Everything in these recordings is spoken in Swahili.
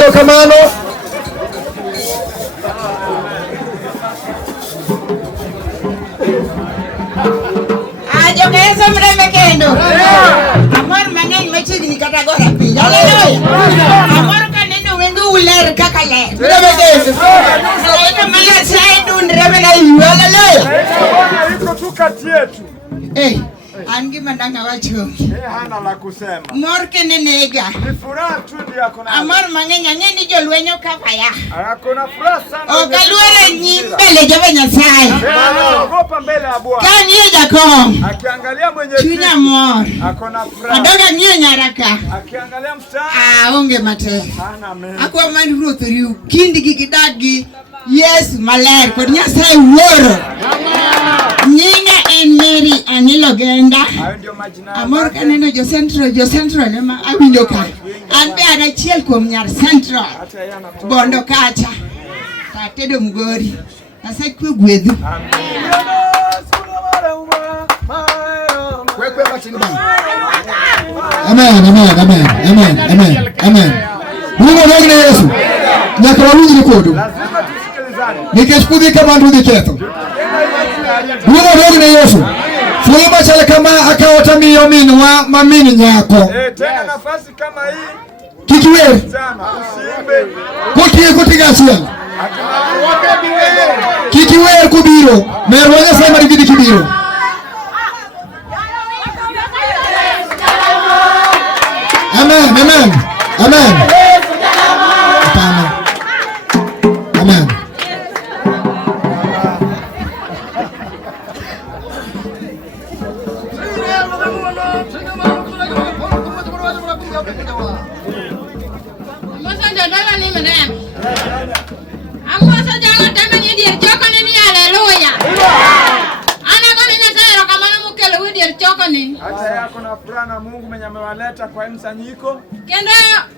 Erokamano. Ajo kesa mreme kendo. Amor mang'eny machiegni kata gora piny. Haleluya. Amor kaneno wendo uler kaka ler. Mreme kendo. Malaika maler sae dundre na yu. Haleluya. Iko tu kati yetu. Angi mandanga wacho. Hana la kusema. Mor kenenega. Ni furaha tu ndio akona. Amor mang'eny ang'eni jolwenyo kafaya. Akona furaha sana. Okaluore mbele Jehova Nyasaye. Anaogopa mbele ya Bwana. Kanie jakom. Akiangalia mwenye chunya mor. Akona furaha. Adoga ng'iyo nyaraka. Akiangalia msichana. Onge mate. Hana mimi. Akwa mani ruoth riu kindi gi gidagi Yesu maler kod Nyasaye wuoro. Nyinga en Mary Anilo Genda. Hayo ndio majina. Amor kaneno jo Central ema awinjo ka. An be an achiel kuom nyar Central. Bondo kacha. Tatedo Mugori. Nyasaye kwe gwedhu. Amen. Mungu ndiye Yesu. Nyaka wawinjre kodu. Lazima tusikilizane. Nikech kudhi kama ndudhi ketho. Mungu ndiye Yesu. Fulo machale kama akawata miyo minwa mamini nyako. Tena nafasi kama hii. Kikiwer. Usiimbe. Kotigasia. Kikiwer kubiro. Merwanya sema rigidi kibiro. Amen. Amen. Mosa dala ni mene. Amosa jala tena ni dir choko ni haleluya. Ana koni Nyasaye kamano mukelo dir choko ni. Hata yako na furaha na Mungu mwenye amewaleta kwa msanyiko. Kendo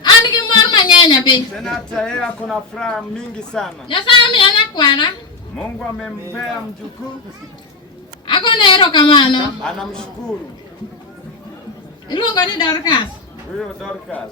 an gi mor mang'eny be. Tena hata yeye ako na furaha mingi sana. Nyasaye miya kwana. Mungu amempea mjukuu. Akone erokamano. Anamshukuru. Iluongo ni Dorcas. Huyo Dorcas.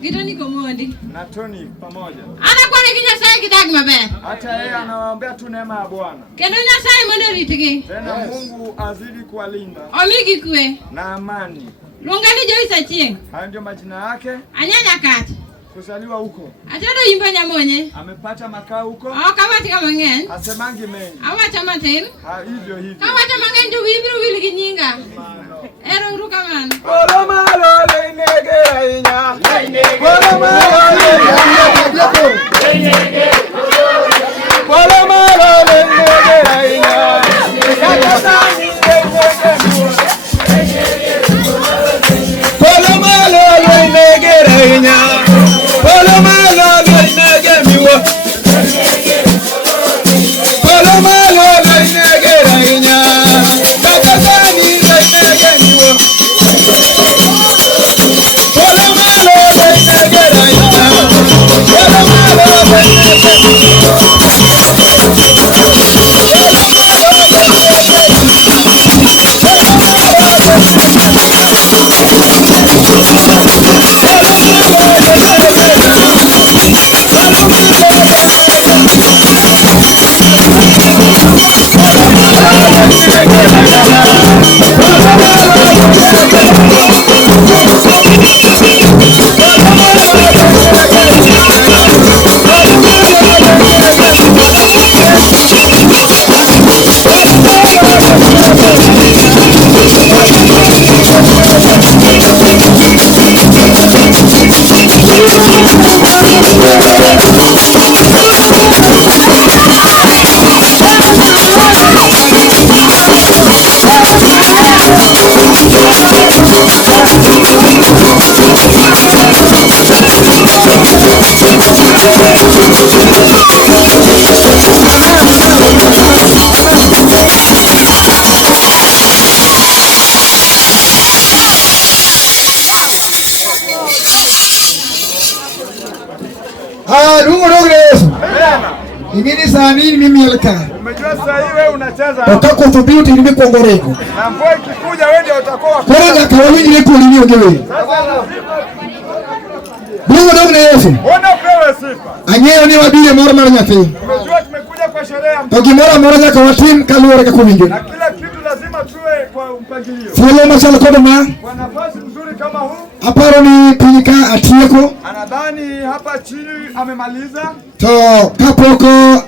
Gitoni Komondi. Na Tony pamoja. Ana kwane gi Nyasaye kidag maber. Hata yeye anawaombea tu neema ya Bwana. Kendo Nyasaye mondo ritgi. Tena Mungu azidi kuwalinda. Omigi kwe. Na amani. Luonga ni Joyce Achieng'. Hayo ndio majina yake. Anyanya kati. Kuzaliwa huko. Atedo imba nyamonye. Amepata makao huko. Kawati kama ng'eny. Asemangi mengi. Awacha matin. Hivyo. Kawacha mang'eny to wibiro wil gi nyinga. Ero uru kamano. Polo malo leinege ainya. Polo malo leinege. Polo malo leinege ainya. Kakasani leinege. Polo malo leinege ainya. Polo malo leinege miwa. Polo malo leinege ainya. Kakasani leinege miwa. Polo malo leinege ainya. Polo malo leinege Rungu Yesu. Ingini saa nini mimi alika? Umejua saa hii wewe unacheza. Utako thubuti ni mikongoreko. Na mvua ikikuja wewe ndio utakuwa. Kwa nini kawawinyi ni kulini ongewe? Rungu Yesu. Ona pewe sifa. Anyeo ni wabile mora mara nyafi. Umejua tumekuja kwa sherehe. Tokimora mora nyaka watim kaluore kakumingi. Na kila kitu lazima tuwe kwa mpangilio. Fulo masala kodoma. Kwa nafasi nzuri kama huu. Aparo ni pinyika atieko. Anadhani hapa chini amemaliza. To kapoko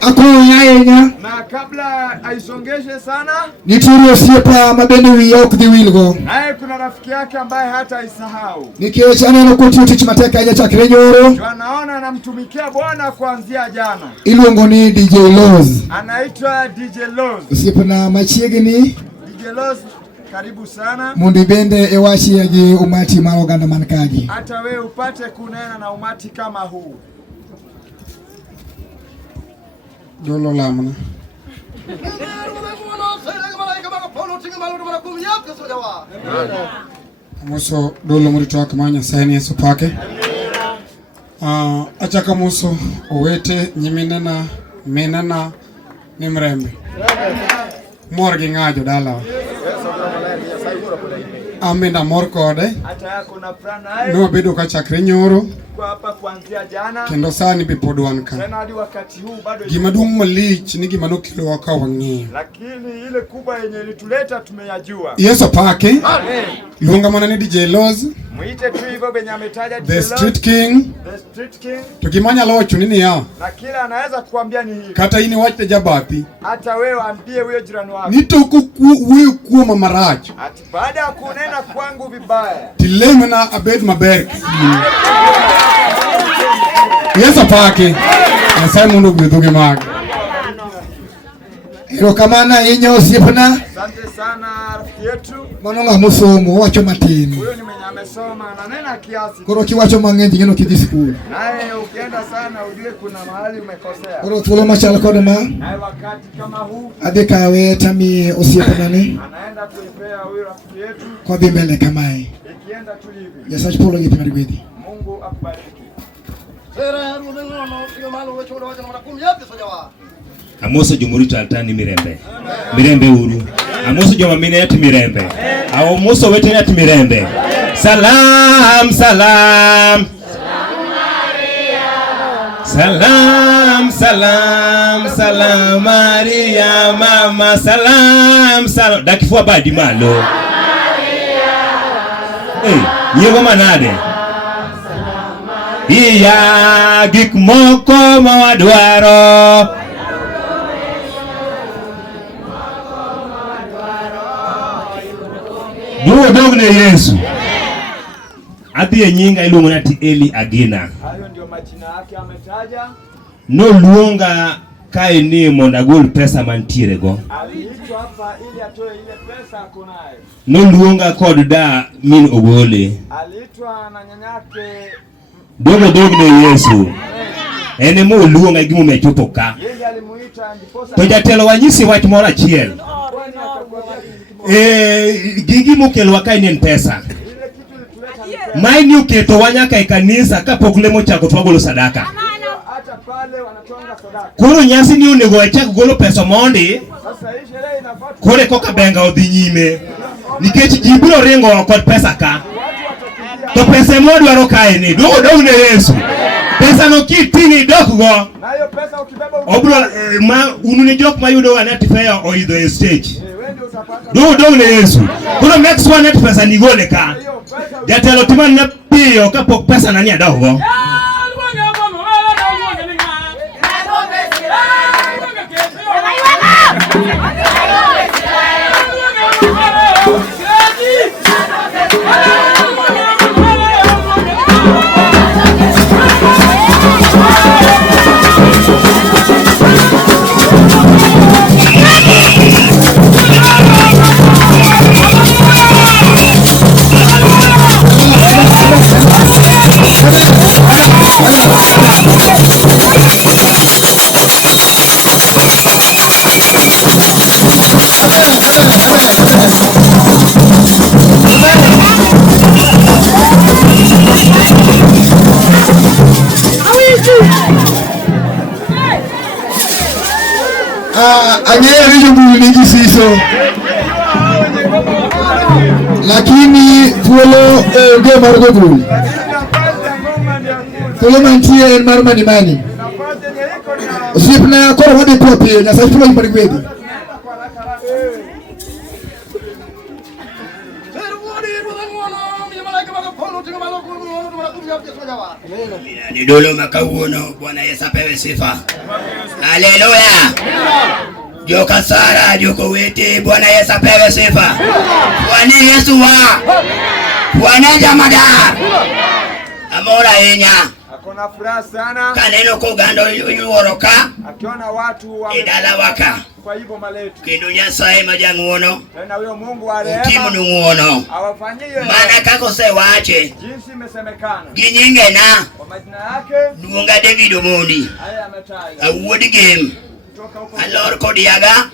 akunya yenya. Na kabla aisongeshe sana. Nitiri siepa mabeni wiyok di wilgo. Naye kuna rafiki yake ambaye hata isahau. Nikiwechana na kuti utichimateka ya chakire nyoro. Tunaona anamtumikia Bwana kuanzia jana. Ilongo ni DJ Loz. Anaitwa DJ Loz. Siepa na machiegni. DJ Loz, karibu sana. Mundi bende ewashi yaji umati maroganda mankaji. Hata wewe upate kunena na umati kama huu. Dolo lamna. Muso dolo murito akamanya saini Yesu pake. Achaka muso owete nyiminena menana ni mrembe. Morgi ngajo dala. Amenda mor kode. Hata yako na prana No bedo ka chakre nyoro. kwa hapa kuanzia jana. Kendo sani bipodwan ka. Tena hadi wakati huu bado. Gima duong' malich ni gima nokelo waka wang'eyo. Lakini ile kubwa yenye ilituleta tumeyajua. Yesu pake. Amen. Luonga mana ni DJ Loz. Muite tu hivyo benye ametaja DJ The Loz. Street King. The Street King. To gimanya locho nini ya. Na kila anaweza kukuambia ni hivi. Kata ini wachte jabathi. Hata wewe ambie huyo jirani wako. Nito wuyo kuoma marach. Ati baada ya kunena kwangu vibaya. Tilemena abed maber. Yesu pake. Asai mundu gwedhuge mag. Erokamana inyo osiepna. Asante sana rafiki yetu. Mano nga musomo wacho matini. Huyo ni mwenye amesoma na nena kiasi. Koro kiwacho mang'eny ngeno kidhi skul. Naye ukienda sana ujue kuna mahali umekosea. Koro thuolo machal kod ma. Naye wakati kama huu Adhi kawe tami osiepna ni. anaenda kuipea huyo rafiki yetu. Kwa dhi mbele kamae. Ikienda tu hivi. Nyasach polo gi pimari gwedhi. Mungu akubariki. Amoso jomurito altani mirembe. Mirembe uru. Amoso joma mine ati mirembe. Amoso wete ati mirembe. Salam, salam. Salam, salam, salam Maria mama. Salam, salam. Dakifua badi malo. Yego manade. Iya gik moko mawadwaro. Duodogne Yesu. Adhi e nyinga iluongo nati Eli Agina. Hayo ndio majina yake ametaja. No luonga kae ni mondo agol pesa mantiere go. Aliitwa hapa ili atoe ile pesa ako nayo. No luonga kod da min ogole. Aliitwa na nyanyake. Duodogne Yesu. Ene mo luonga gimo mechopo ka. Yeye alimuita ndiposa. To jatelo wanyisi wach moro achiel. Gigi mokelo kae ni pesa. Maini uketo wanyaka e kanisa kapok lemo chako twagolo sadaka. Hata pale wanatonga sadaka. Koro nyasi ni onego achak golo pesa mondi. Sasa hii sherehe inafuata. Kore koka benga odhi nyime. Nikech ji biro ringo kod pesa ka. To pesa modwaro kae ni dogne Yesu. Pesa no kitini dok go. Na hiyo pesa ukibeba Obro ma unu ni jok mayudo anati fare oidho e stage. wewe ndio utapata. Dogne Yesu. Koro next one net pesa ni gole ka. Jatelo timan na piyo kapok pesa nani adogo. Ang'eyo ni jobul nigi siso. Lakini thuolo onge mar jobul. Thuolo mantie en mar mani. Osiepna koro wadhi kwa piyo, Nyasaye chulo mar gwedhi. Ni dolo makauno, Bwana Yesu apewe sifa. Haleluya. Joka Sara, joko wete, Bwana Yesu apewe sifa. Bwana Yesu Bwana jamadar. Amora enya. Akona furaha sana. Kaneno ko gando yuoroka. Akiona watu wa idala waka. Kwa hivyo maletu. Kendo Nyasaye majanguono. Tena huyo Mungu wa rehema. Timu nuono. Awafanyie. Maana kako se wache. Jinsi imesemekana. Ginyinge na. Kwa majina yake. Duonga David Omondi. Haya ametaja. Awuod game. Alor kod yaga.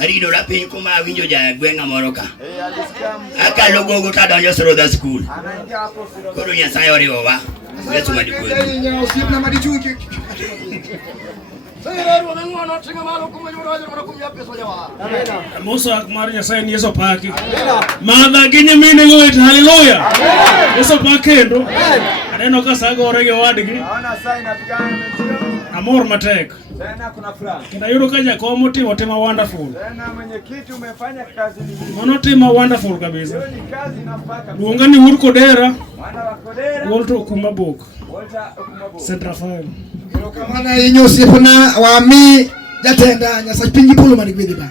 Arido la piny kuma awinjo jagwenga moro ka. Akalo gogo tadonjo Srodha School. Koro Nyasaye oriwowa. Yesu madikwe. Osiepna madichuki. Musa mar Nyasaye ni Yesu paki. Madha ginye mine ngoet haleluya. Yesu pakendo. Aneno ka sagore gi wadgi. Naona saa inapigana mtio. Amor matek. Tena kuna furaha. Kinayudo ka jakomo timo wonderful. Tena mwenyekiti umefanya kazi nzuri. Mono timo wonderful kabisa. Hiyo ni kazi inafaka. Luonga ni Ur Kodera. Mwana wa Kodera. Walter Kumabok. Walter Kumabok. St. Raphael. Kamana inyo osiepna wami jatenda Nyasaye pingi polo mar gwedhi ba.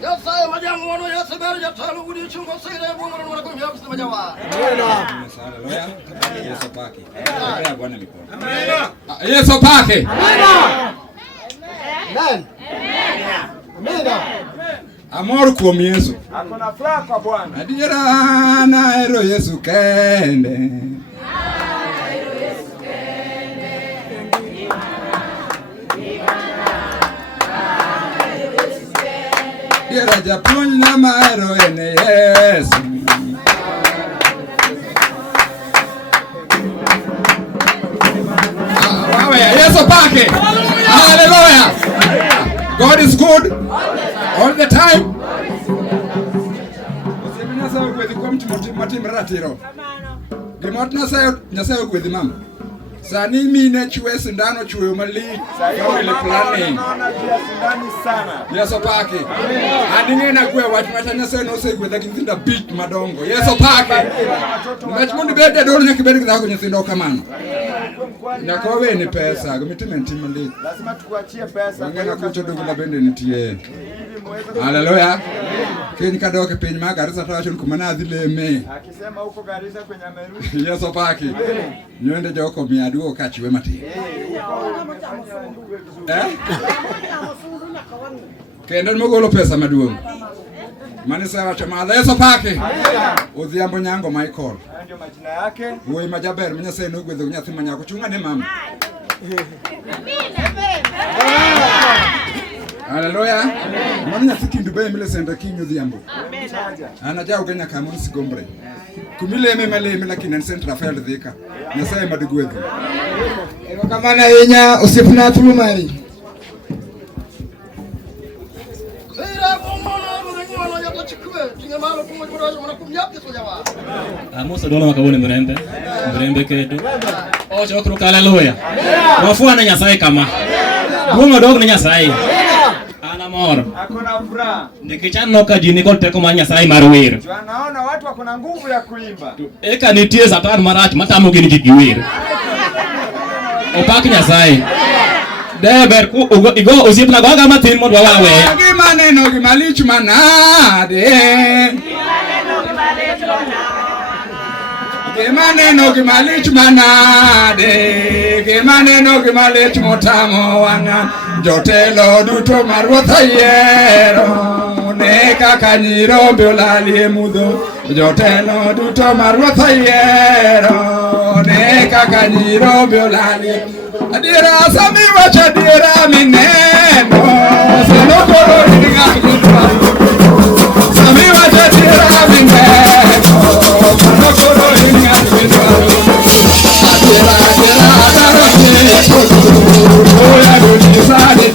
Nyasaye majanguono Yesu ber jatelo udi chungo sire bumoro mwana kumya kusema majawa. Haleluya. Yesu pake. Amen. Bwana mikono. Amen. Yesu pake. Amen. Amen. Amor kuom Yesu. Akona furaha kwa Bwana. Adiera naero Yesu kende. Adiera japuonj na mahero ene Yesu. Yesu pake. Hallelujah. God is good all the time. Osemena sawa gwedhi kwa mtu matim ratiro. Gimot Nyasaye gwedhi mama. Sani mine chwe sindano chwe mali. Family planning. Naona pia sindani sana. Yesu pake. Adinge na gwe wach macha Nyasaye no se gwedha kithinda bit madongo. Yesu pake. Ngach mundi bede dolo nyakibedi kidhago nyithindo kamano. Nakowe ni pesa, gumitime ntimo lit. Lazima tukuachie pesa. Ngena kucho dugula bende nitie. Haleluya. Kenya kadoke piny ma Garissa tawachon kuma nadhi leme. Akisema huko Garissa kwenye amerudi. Yesu paki. Nyonde joko miaduo kachiwe matin. Kendo mogolo pesa maduong'. Mane sawa chamadha Yesu paki. Odhiambo nyango Michael. Ndio majina yake. Wuoyi majaber Nyasaye nogwedho nyathi manyako chunga ne mama. Haleluya. Mwana nyathi kindu be mile senda kinyo dhiambo. Ana jao Kenya kama nsigombre. Kumileme maleme lakini ni St. Raphael dhika. Nyasaye madigwedho. Kamana yenya osiepna thulu mari. Musa dola makabone mrembe kedo. Ocho kruka haleluya. Wafuana Nyasaye kama. Duongo dog ni Nyasaye. Ana mor. Akona furaha. Nikichano ka jini kol teko ma Nyasaye mar wer. Tunaona watu wako na nguvu ya kuimba. Eka nitie satan marach matamo gini kigiwer. Opak Nyasaye. Deber ku igo osiepna goga matin mondo wawe. Gima neno gima lich manade. Gima neno gima lich manade. Gima neno gima lich motamo wana. Jotelo duto mar Ruoth oyiero. Ne kaka nyirombe olalie mudho. Jotelo duto mar Ruoth oyiero. Ne kaka nyirombe olalie. Adiera sami wacha adiera mineno. Seno koro ninga kutwa. Sami wacha adiera mineno. Seno koro ninga kutwa. Adiera daro che. Oya duni sade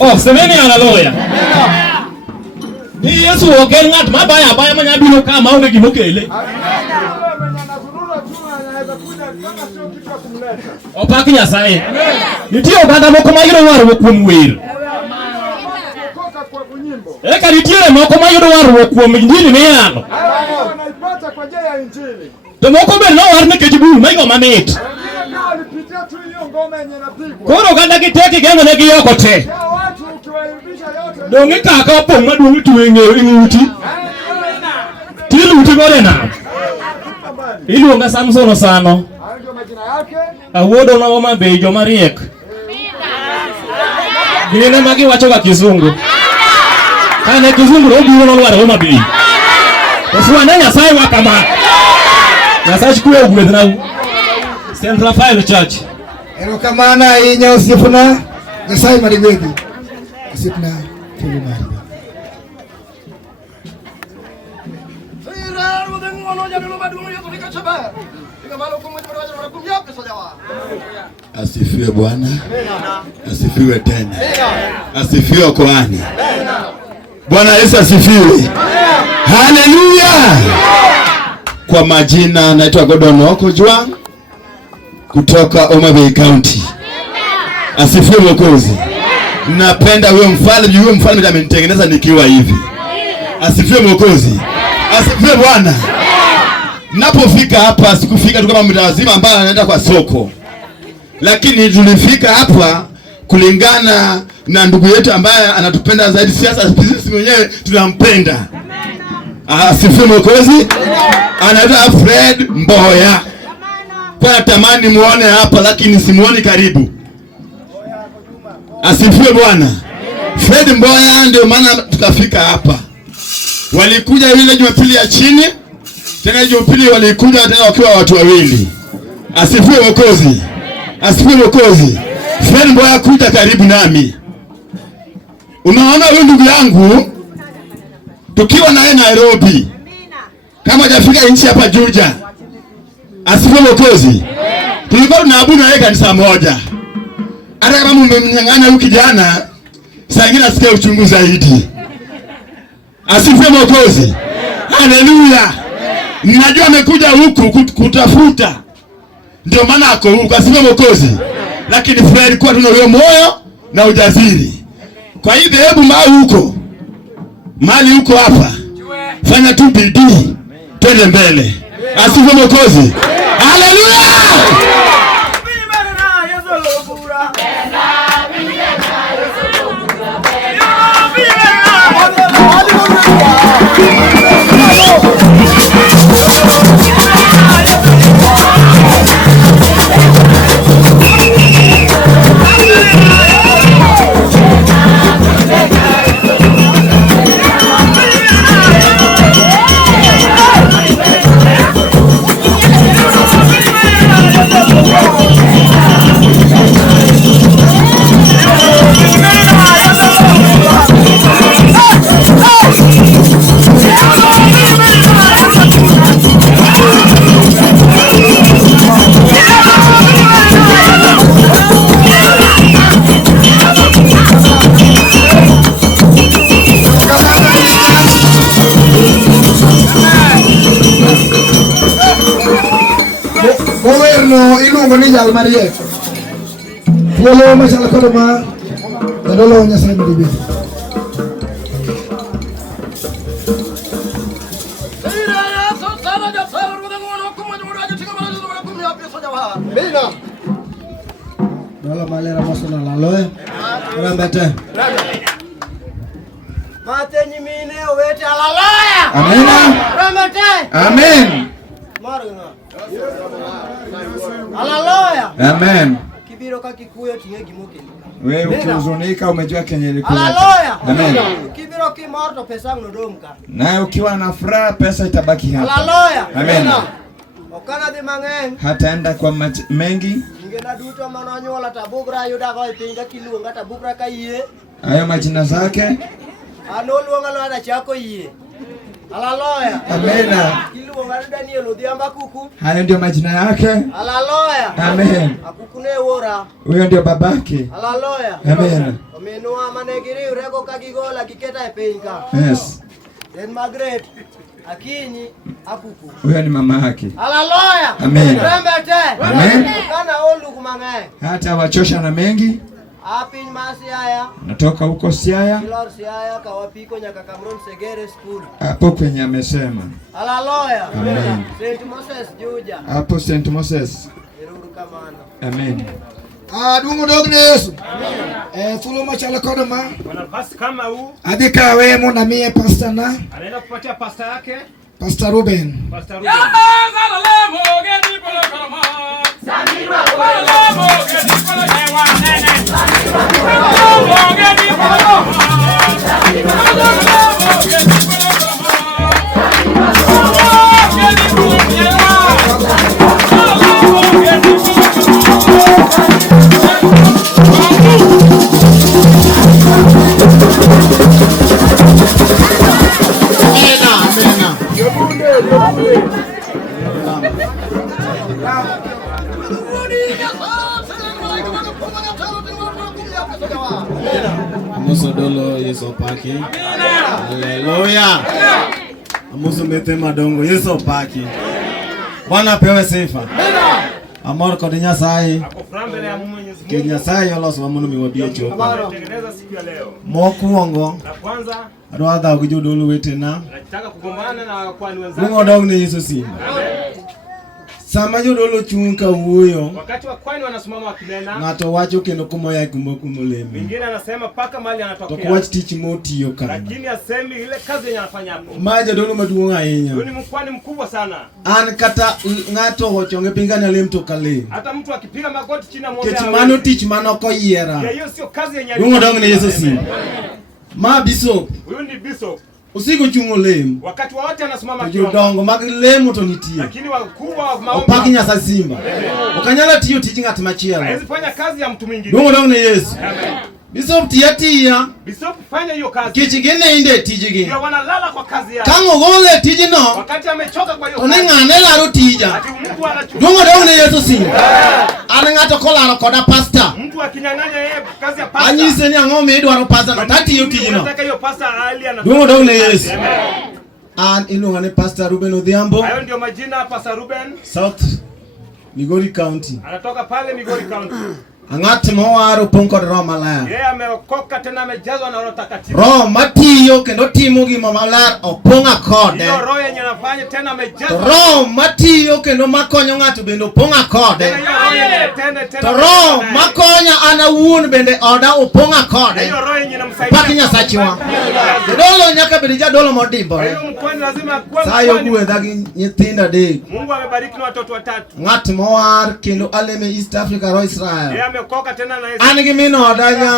Oh, semeni haleluya. Ni Yesu okel ngat mabaya baya manyabino kama onge gimokele. Opaki Nyasaye. Nitie oganda moko mayudo warruok kuom wer. Eka nitiere moko mayudo warruok kuom injili miyalo. Wanaipata kwa njia ya injili. To moko be no war nikech bul maigo mamit. Walipitia tu hiyo ngoma yenye inapigwa. Koro oganda giteki gengo ne giyoko te. Watu ukiwairudisha yote. Donge kaka opong' maduong' tuweng'e ing'uti. Tiluti gore na. Iluonga Samson Osano. Ndio majina yake. Awuodo na Homa Bay joma riek. Gine magi wacho ga Kizungu. Kane Kizungu obiro nolwar Homa Bay. Oswana Nyasaye wa kama. Nyasaye chukue ugwedhna. Central File Church. Erokamana ahinya osiepna. Nyasaye marigwedhi. Osiepna kelo mari. Asifiwe Bwana. Asifiwe tena. Asifiwe kwani. Bwana Yesu asifiwe. Haleluya. Kwa majina naitwa Gordon Okojwa kutoka Homa Bay County. Asifiwe Mwokozi. Napenda huyo mfalme amenitengeneza nikiwa hivi. Asifiwe Mwokozi. Asifiwe Bwana. Napofika hapa sikufika tu kama mtu mzima ambaye anaenda kwa soko. Lakini tulifika hapa kulingana na ndugu yetu ambaye anatupenda zaidi, siasa sisi mwenyewe tunampenda. Asifiwe Mwokozi. Anaitwa Fred Mboya. Kwa natamani muone hapa lakini simuoni karibu. Asifiwe Bwana. Fred Mboya ndio maana tukafika hapa. Walikuja ile Jumapili ya chini, tena Jumapili walikuja tena wakiwa watu wawili. Asifiwe Mwokozi. Asifiwe Mwokozi. Fred Mboya kuja karibu nami. Unaona huyu ndugu yangu tukiwa naye Nairobi. Kama hajafika nchi hapa Juja. Asifiwe Mwokozi. Tulikuwa tunaabudu naye kanisa moja. Hata kama mmemnyang'anya huyu kijana, saa nyingine asikia uchungu zaidi. Asifiwe Mwokozi. Haleluya. Ninajua amekuja huku kutafuta. Ndio maana ako huku. Asifiwe Mwokozi. Lakini Fred kwa tuna huyo moyo na ujasiri. Kwa hivyo hebu mali huko hapa. Fanya tu bidii. Twende mbele. Asifiwe Mwokozi. Haleluya. Governo iluongo ni jal mariek. Thuolo machalo kod ma Jadolo Nyasaye madibedi. Dolo malera mosona laloe. Rambete. Mate nyimine owete alaloya. Amina. Rambete. Amen. Marunga. Alaloya. Amen. Kibiro kakikuyo tinge gimoke. Wewe ukihuzunika umejua kenye ilikuwa. Alaloya. Amen. Kibiro kimorto pesa ngodomka. Naye ukiwa na furaha pesa itabaki hapa. Alaloya. Amen. Okana di mang'eny. Hataenda kwa mengi. Ngena duto manonyola tabugra yuda go ipinga kiluonga tabugra kayie. Hayo majina zake. Anoluonga lwana chako yie. Haleluya. Amena. Iluongo ng'ado Daniel Odhiambo Kuku. Hayo ndio majina yake. Haleluya. Amen. Akuku ne wora. Huyo ndio babake. Haleluya. Amen. Ominwa mane giriwrego ka gigola giketa e piny ka. Yes. En Margaret Akinyi Akuku. Huyo ni mama yake. Haleluya. Amen. Rembete. Amen. Kana olugu mang'eny. Hata wachosha na mengi. Apiny ma Siaya. Natoka huko Siaya. Kilor Siaya kawapiko nyaka Kamron Segere School. Hapo kwenye amesema. Haleluya. Amen. St. Moses Juja. Hapo St. Moses. Eruru kamano. Amen. Dungu dogne Yesu. Fulo machala kodo ma. Wana pasta kama huu. Adika we mona mie pastor na. Anaenda kupatia pasta yake. Pastor Ruben. Pastor Ruben. Amuso dolo Yesu paki. Haleluya. Amuso mete madongo Yesu paki. Bwana pewe sifa. Amor kod Nyasaye. Ke Nyasaye oloso wamono miwabie chopo. Anatengeneza siku ya leo. Mokuongo. Na kwanza adwa gi jodolo wetena. nataka kugombana na kwani wenzangu. Mungu dong ni Yesu simba. Sama jodolo chung ka wuoyo. Wakati wa kwani wanasimama wakinena. Ngato wacho kendo kumoya kumoleme. Mwingine anasema paka mali anatokea. To kwach tich motiyo kana. Lakini asemi ile kazi yenye anafanya hapo. Maja dolo maduong' ahinya. Yule mkwani mkubwa sana. An kata ngato hochonge pingana lem to kale. Hata mtu akipiga magoti chini na muombe. Ket mano tich manoko yiera. Hiyo sio kazi yenye. Mungu dong ni Yesu simba. Ma bishop. Huyu ni bishop. Usigo chungo lem. Wakati wote anasimama kiomba. Jodongo mag lemo to nitie. Lakini wakubwa wa maombi. Opaki Nyasaye simba. Okanyala tiyo tich ng'at machielo. Hawezi fanya kazi ya mtu mwingine. Mungu dong ni Yesu. Amen. Bishop tiya. Bishop fanya hiyo kazi. Kichigene inde tijigi. Ndio wanalala kwa kazi yao. Kango gole tijino. Wakati amechoka kwa hiyo kazi. kazi. Onengane laro tija. Ati mtu anachukua. Mungu dong ni Yesu simba. Ana ngato kolaro koda pastor. Mtu akinyang'anya yeye kazi ya pastor. Anyise ni ang'o idwaro pastor no tati yo tijino. Nataka hiyo pastor ali ana. Mungu dong ni Yesu. An iluonga ni Pastor Ruben Odhiambo. Hayo ndio majina Pastor Ruben. South Migori County. Anatoka pale Migori County. Ang'at mowaro pong kod Roho Maler. Yeye ameokoka tena amejazwa na Roho Takatifu. Roho matiyo kendo timo gima maler opong'a kode. Hiyo roho yenye anafanya tena amejazwa. Roho matiyo kendo makonyo ng'ato bende opong'a kode. To roho makonya an awuon bende oda opong'a kode. Hiyo roho yenye inamsaidia. Paki Nyasachiwa. Jadolo nyaka bende jadolo modimbore. Hiyo mkwani lazima kuwa Sayo gwedha gi nyithindo adek. Mungu amebariki na watoto watatu. Ng'at mowar kendo aleme East Africa ro Israel. Yeye ameokoka tena na Yesu. An gi min oda nya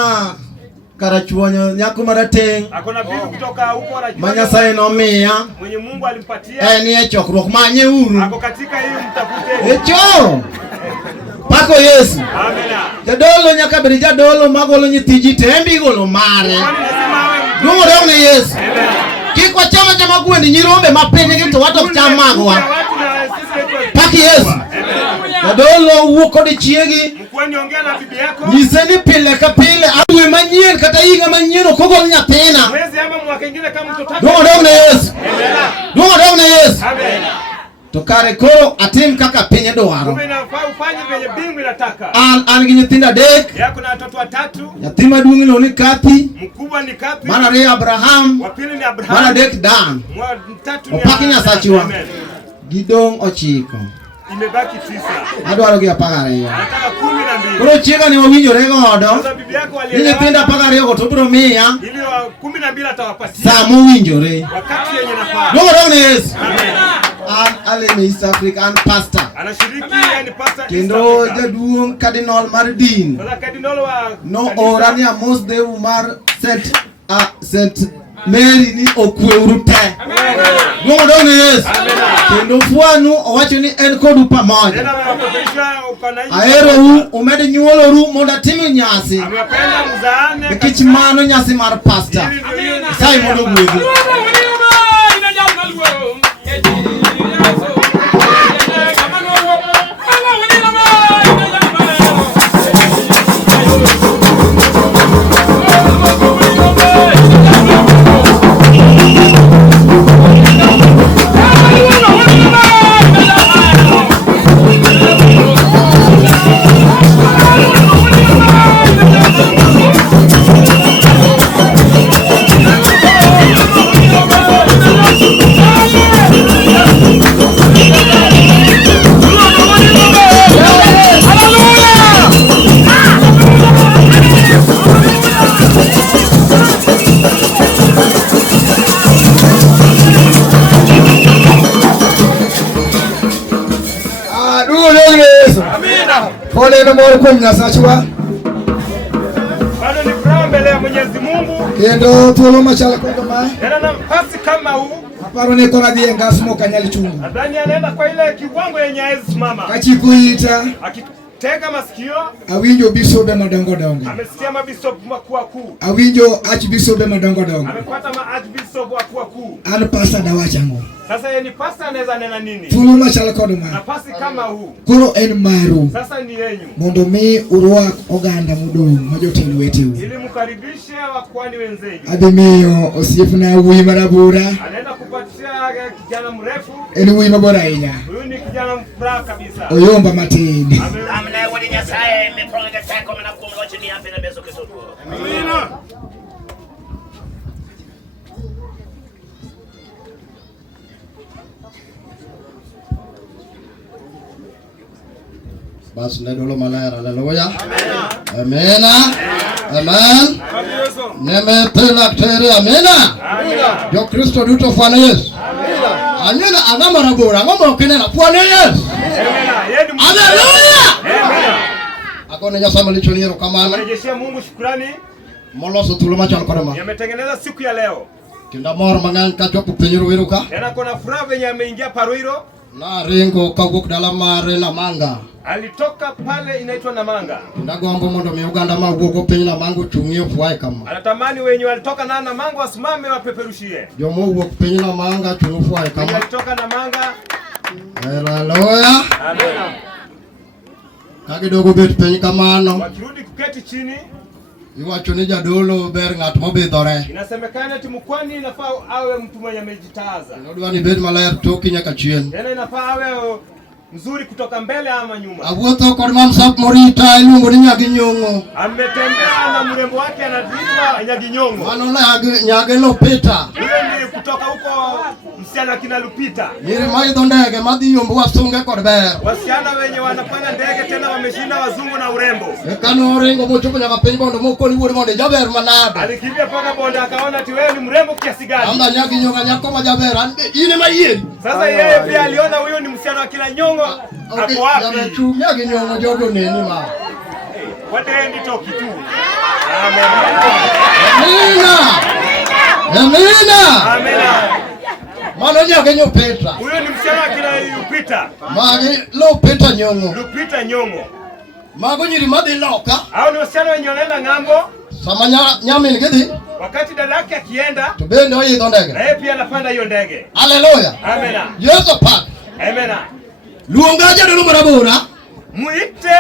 karachuonyo nyako marateng'. Akona bibi kutoka huko anachuonyo. Ma Nyasaye nomiya. Mwenye Mungu alimpatia. En ye chokruok manye uru. Ako katika hiyo mtafute. Echo. Pako Yesu. Amina. Jadolo nyaka bedi jadolo magolo nyithiji tembi golo mare. Mungu dong ni Yesu. Kik wachama chama gwendi nyirombe mapiny gi to watok cham magwa. Paki Yesu. Jadolo wuok kod chiegi. Mkwani ongea na bibi yako. Nyise ni pile ka pile adwe manyien kata higa manyien okogol nyathina. Mwezi ama mwaka ingine kama mtoto. Mungu dong ni Yesu. Mungu dong ni Yesu. Amen. To kare koro atim kaka piny dwaro. Kumbe inafaa ufanye venye bingu inataka. An gi nyithindo adek. Yako na watoto watatu. Nyathi maduong' iluongo ni Kathi. Mkubwa ni Kathi. Mar ariyo Abraham. Wa pili ni Abraham. Mar adek Dan. Mtatu ni Opaki Nyasachiwa. Gidong' 9. Imebaki 9. Adwaro gi 12. Nataka 12. Koro chiega ni wawinjore godo. Sasa bibi yako alielewa. Ni nyithindo 12 go to biro miya. Ili 12 atawapatia. Saa mowinjore. Wakati yenye nafaa. Mungu dong ni Yesu. Amen. An aleme East Africa an pastor. Anashiriki ni pastor. Kendo jaduong' cardinal mar din. Sasa cardinal wa No ora ni amos deu mar St. Mary ni okweuru te. Mungu dong ni Yesu. Kendo fuanu owacho ni en kodu pamoja. Ahero umed nyuoloru mondo atim nyasi. Amependa mzaane. Nikech mano nyasi mar pastor. Sai mondo gwedhi. Pole na moyo kwa mnasachwa. Bado ni furaha mbele ya Mwenyezi Mungu. Kendo tulo machala kwa kama. Yana nafasi kama huu. Aparo ni kona die ngasmo kanyali chungu. Nadhani anaenda kwa ile kiwango yenye hawezi simama. Kachikuita. Akitega masikio. Awinjo bisobe madongo dongo. Amesikia mabishop wakuu. Awinjo archbishop madongo dongo. Amepata archbishop wakuu. Ana pastor dawachango. Sasa yeye ni pastor anaweza nena nini? Tulo machala kwa doma. Nafasi kama huu. Kuro en maru. Sasa ni yenyu. Mondo mi urwa oganda mudomo majotelo wetu. Ili mkaribishe wakwani wenzenyu. Ademio osifuna wi marabura. Anaenda kupatia kijana mrefu. En wi mabora inya. Huyu ni kijana mfuraha kabisa. Oyomba matindi. Amna wali nyasaye meprolonga tako na kumlo chini hapa na beso kisoto. Amina. Bas nedolo maler, haleluya. Amen. Amen. Neme pelak tere, amena. Jo Kristo duto fwana Yesu. Anyena angama rabora, angama okenena fwana Yesu. Haleluya. Akone nyasa malichoniero kamana. Rejeshia Mungu shukrani. Moloso tulo machal kodema. Yametengeneza siku ya leo. Kinda mor mangan kachopo penyero wiruka. Tena kuna furaha venye ameingia Paruiro. Na ringo kawuk dala mare Namanga. Alitoka pale inaitwa Namanga. Ndagombo mondo mi Uganda mawuok piny Namanga chung'ie fwai kama. Anatamani wenye walitoka na Namanga wasimame wapeperushie. Jomo wuok piny Namanga chung' fwai kama. Alitoka Namanga. Haleluya. Amen. Kagidogo bet piny kamano. Wakirudi kuketi chini. Iwacho ni jadolo ber ng'at mobidhore. Inasemekana ati mkwani inafaa awe mtu mwenye amejitaza. Nodwa ni bed maler toki nyaka chien. Tena inafaa awe mzuri kutoka mbele ama nyuma. Awuotho kod mamsap morita iluongo ni Nyaginyong'o. Ametembea na mrembo wake anaitwa Nyaginyong'o. Mano Nyage Lupita. Huyo ni kutoka huko msichana kina Lupita. Nyiri maidho ndege madhi yombo wasunge kod ber. Wasichana wenye wanapanda ndege tena wameshinda wazungu na urembo. Ekano ringo mochopo nyaka piny bondo mokoni wuode mondo jaber manade. Alikimbia paka bonde akaona ati wewe ni mrembo kiasi gani. Amba Nyaginyong'o nyako ma jaber ine mayieni. Sasa yeye pia aliona huyo ni msichana wa kina Nyong'o. Hapo wapi? Yamechu Nyaginyong'o jogo neni ma. Wadendi toki tu. Amen. Amina. Amina. Amina. Mano Nyaginyong'o Petra. Huyo ni msichana wa kina Lupita. Magi Lupita Nyong'o. Lupita Nyong'o. Mago nyiri madhi loka. Hao ni wasichana wenye wanaenda ng'ambo. Sama nyamin gidhi. Wakati dadake akienda. To bende oidho ndege. Na yeye pia anapanda hiyo ndege. Haleluya. Amina. Yesu pak. Amina. Luonga jadolo marabora. Muite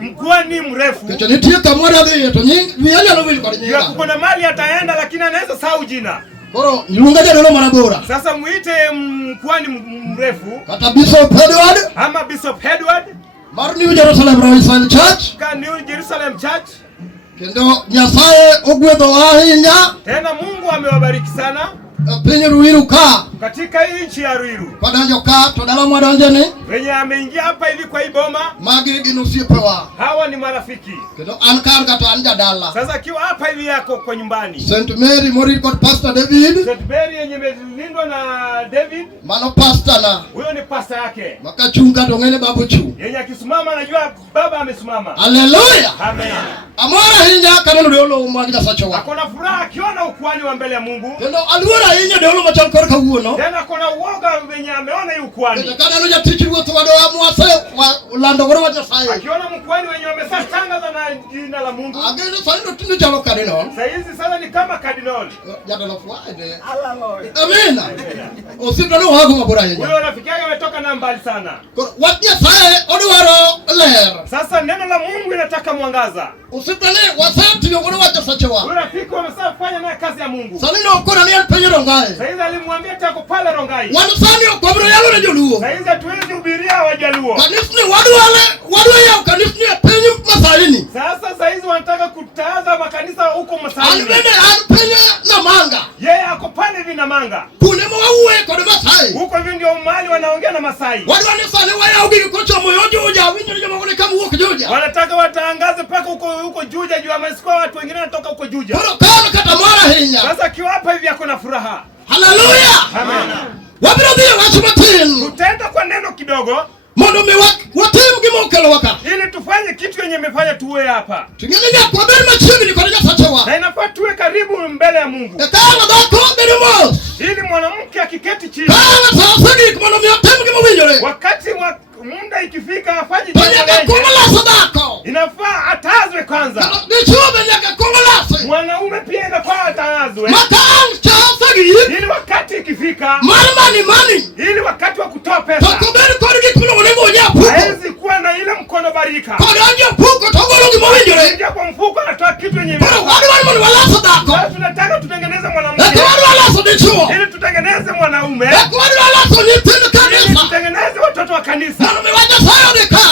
mkwani mrefu. Kecho nitie kamora dhi to nying wiyanyalo wil kod nyinga. Kuna mali ataenda lakini anaweza sahau jina. Koro luonga jadolo marabora. Sasa muite mkwani mrefu. Kata Bishop Edward. Ama Bishop Edward. Mar New Jerusalem Royal Church. Ka New Jerusalem Church. Kendo Nyasaye ogwedho ahinya. Tena Mungu amewabariki sana. Piny Ruiru ka. Katika hii nchi ya Ruiru. Padanjo ka to dala mwadonjeni. Wenye ameingia hapa hivi kwa iboma. Magi gin osiepewa. Hawa ni marafiki. Kendo an kar kata an jadala. Sasa akiwa hapa hivi yako kwa nyumbani. St. Mary morit kod Pastor David. St. Mary yenye imelindwa na David. Mano pastor na. Huyo ni pastor yake. Makachunga to ngene babu chu. Yenye akisimama anajua baba amesimama. Haleluya. Amen. Amora hinya kaneno dolo mwagida sacho wa. Akona furaha akiona ukwani wa mbele ya Mungu. Kendo alwora ahinya dolo machal kor kawuono. Tena kuna uoga wenye ameona yu kwani. Kana no jatich ruoth wadoa mwase lando goro wacha sai. Akiona mkwani wenye wamesatangaza na jina la Mungu. Ageno sai ndo tinde chalo kadino. Saizi sasa ni kama cardinal. Jana la fuade. Amen. Osito no hago mabora yenya. Huyo rafiki yake ametoka na mbali sana. Watia sai odwaro ler. Sasa neno la Mungu linataka mwangaza. Usitane wasati ngoro wacha sachewa. Huyo rafiki wamesafanya naye kazi ya Mungu. Salino okora ni penye rongai. Saizi alimwambia tako pale Rongai. Wanasani okobro yalo na joluo. Saizi tuwezi hubiria wajaluo. Kanisni wadwa ya kanisni penye masaini. Sasa saizi wanataka kutaza makanisa huko masaini. Alibene penye na manga. Yeye ako pale hivi na manga. Kune mwawe kwa Masai. Huko hivi ndio mahali wanaongea na Masai. Wadwa ni sale waya ugi kocha moyo Juja, winyo ni jambo kama huko Juja. Wanataka watangaze paka huko Juja juu amesikuwa watu wengine wanatoka huko Juja. Pero kama kata mara hinya. Sasa kiwapa hivi yako na furaha. Haleluya. Amen. Wabiro dia wachumatin. Tutaenda kwa neno kidogo. Mondo watimu kimokelo waka. Ili tufanye kitu yenye imefanya tuwe hapa. Tungelinga kwa beri machini ni kwa sachewa. Na inafaa tuwe karibu mbele ya Mungu. Kama dako berimo. Ili mwanamke akiketi chini. Kama sasa ni mondo watimu kimowinjore. Wakati muda ikifika afanye jambo. Inafaa atazwe kwanza. Mwanaume pia inafaa atazwe. Ili wakati ikifika. Ili wakati wa kutoa pesa. Haezi kuwa na ile mkono barika. Ingia kwa mfuko anatoa kitu yenye sasa tunataka tutengeneze mwanamke. Ili tutengeneze mwanaume. Ili tutengeneze watoto wa kanisa.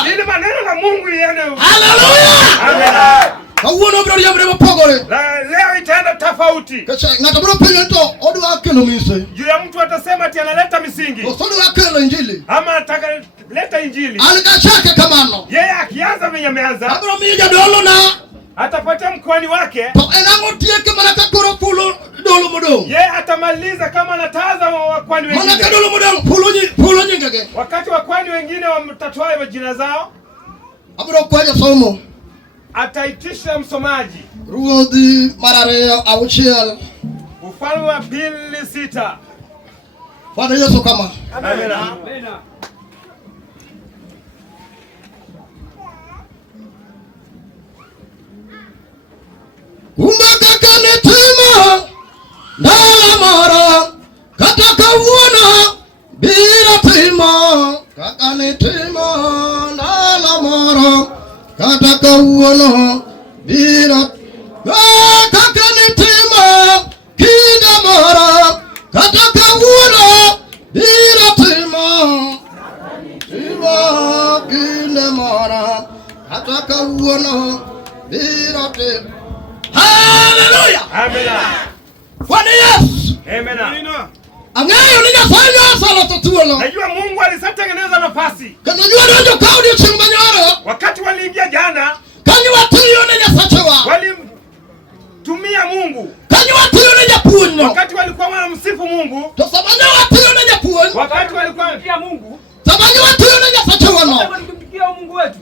Ili maneno la Mungu iende. Haleluya. Amen. Kauono bro yamremo pogore. Leo itaenda tofauti. Kacha ngatabro penyo to odu akelo mise. Juu ya mtu atasema ati analeta misingi. Osodu akelo injili. Ama anataka leta injili. Alikachake kamano. Yeye akianza venye ameanza. Abro mija dolo na atapatia mkwani wake. To enango tieke manaka koro pulo dolo modong. Yeye atamaliza kama anataza wakwani wengine. Manaka dolo modong pulo nyingege. Wakati wakwani wengine wamtatoa majina zao. Abro kwaje somo. Ataitisha msomaji. Ruodhi marareo auchiel. Ufalme wa pili 6. Bwana Yesu kama. Amen. Kumbe kaka netimo ndala mara kata kawuono bira timo kaka netimo ndala mara kata kawuono bira kaka netimo kinda mara kata kawuono bira timo kinda mara kata kawuono bira timo. Haleluya. Amen. Bwana Yesu. Amen. Angayo ni nafanya sala tutuolo. Najua Mungu alisatengeneza nafasi. Kanajua ndio kaudi chimanyoro. Wakati waliingia jana, kanyi watu yone nyasachewa. Walimtumia Mungu. Kanyi watu yone nyapunyo. Wakati walikuwa wanamsifu Mungu. Tosabanya watu yone nyapunyo. Wakati walikuwa wanampigia Mungu. Sabanya watu yone nyasachewa no. Walimpigia Mungu wetu.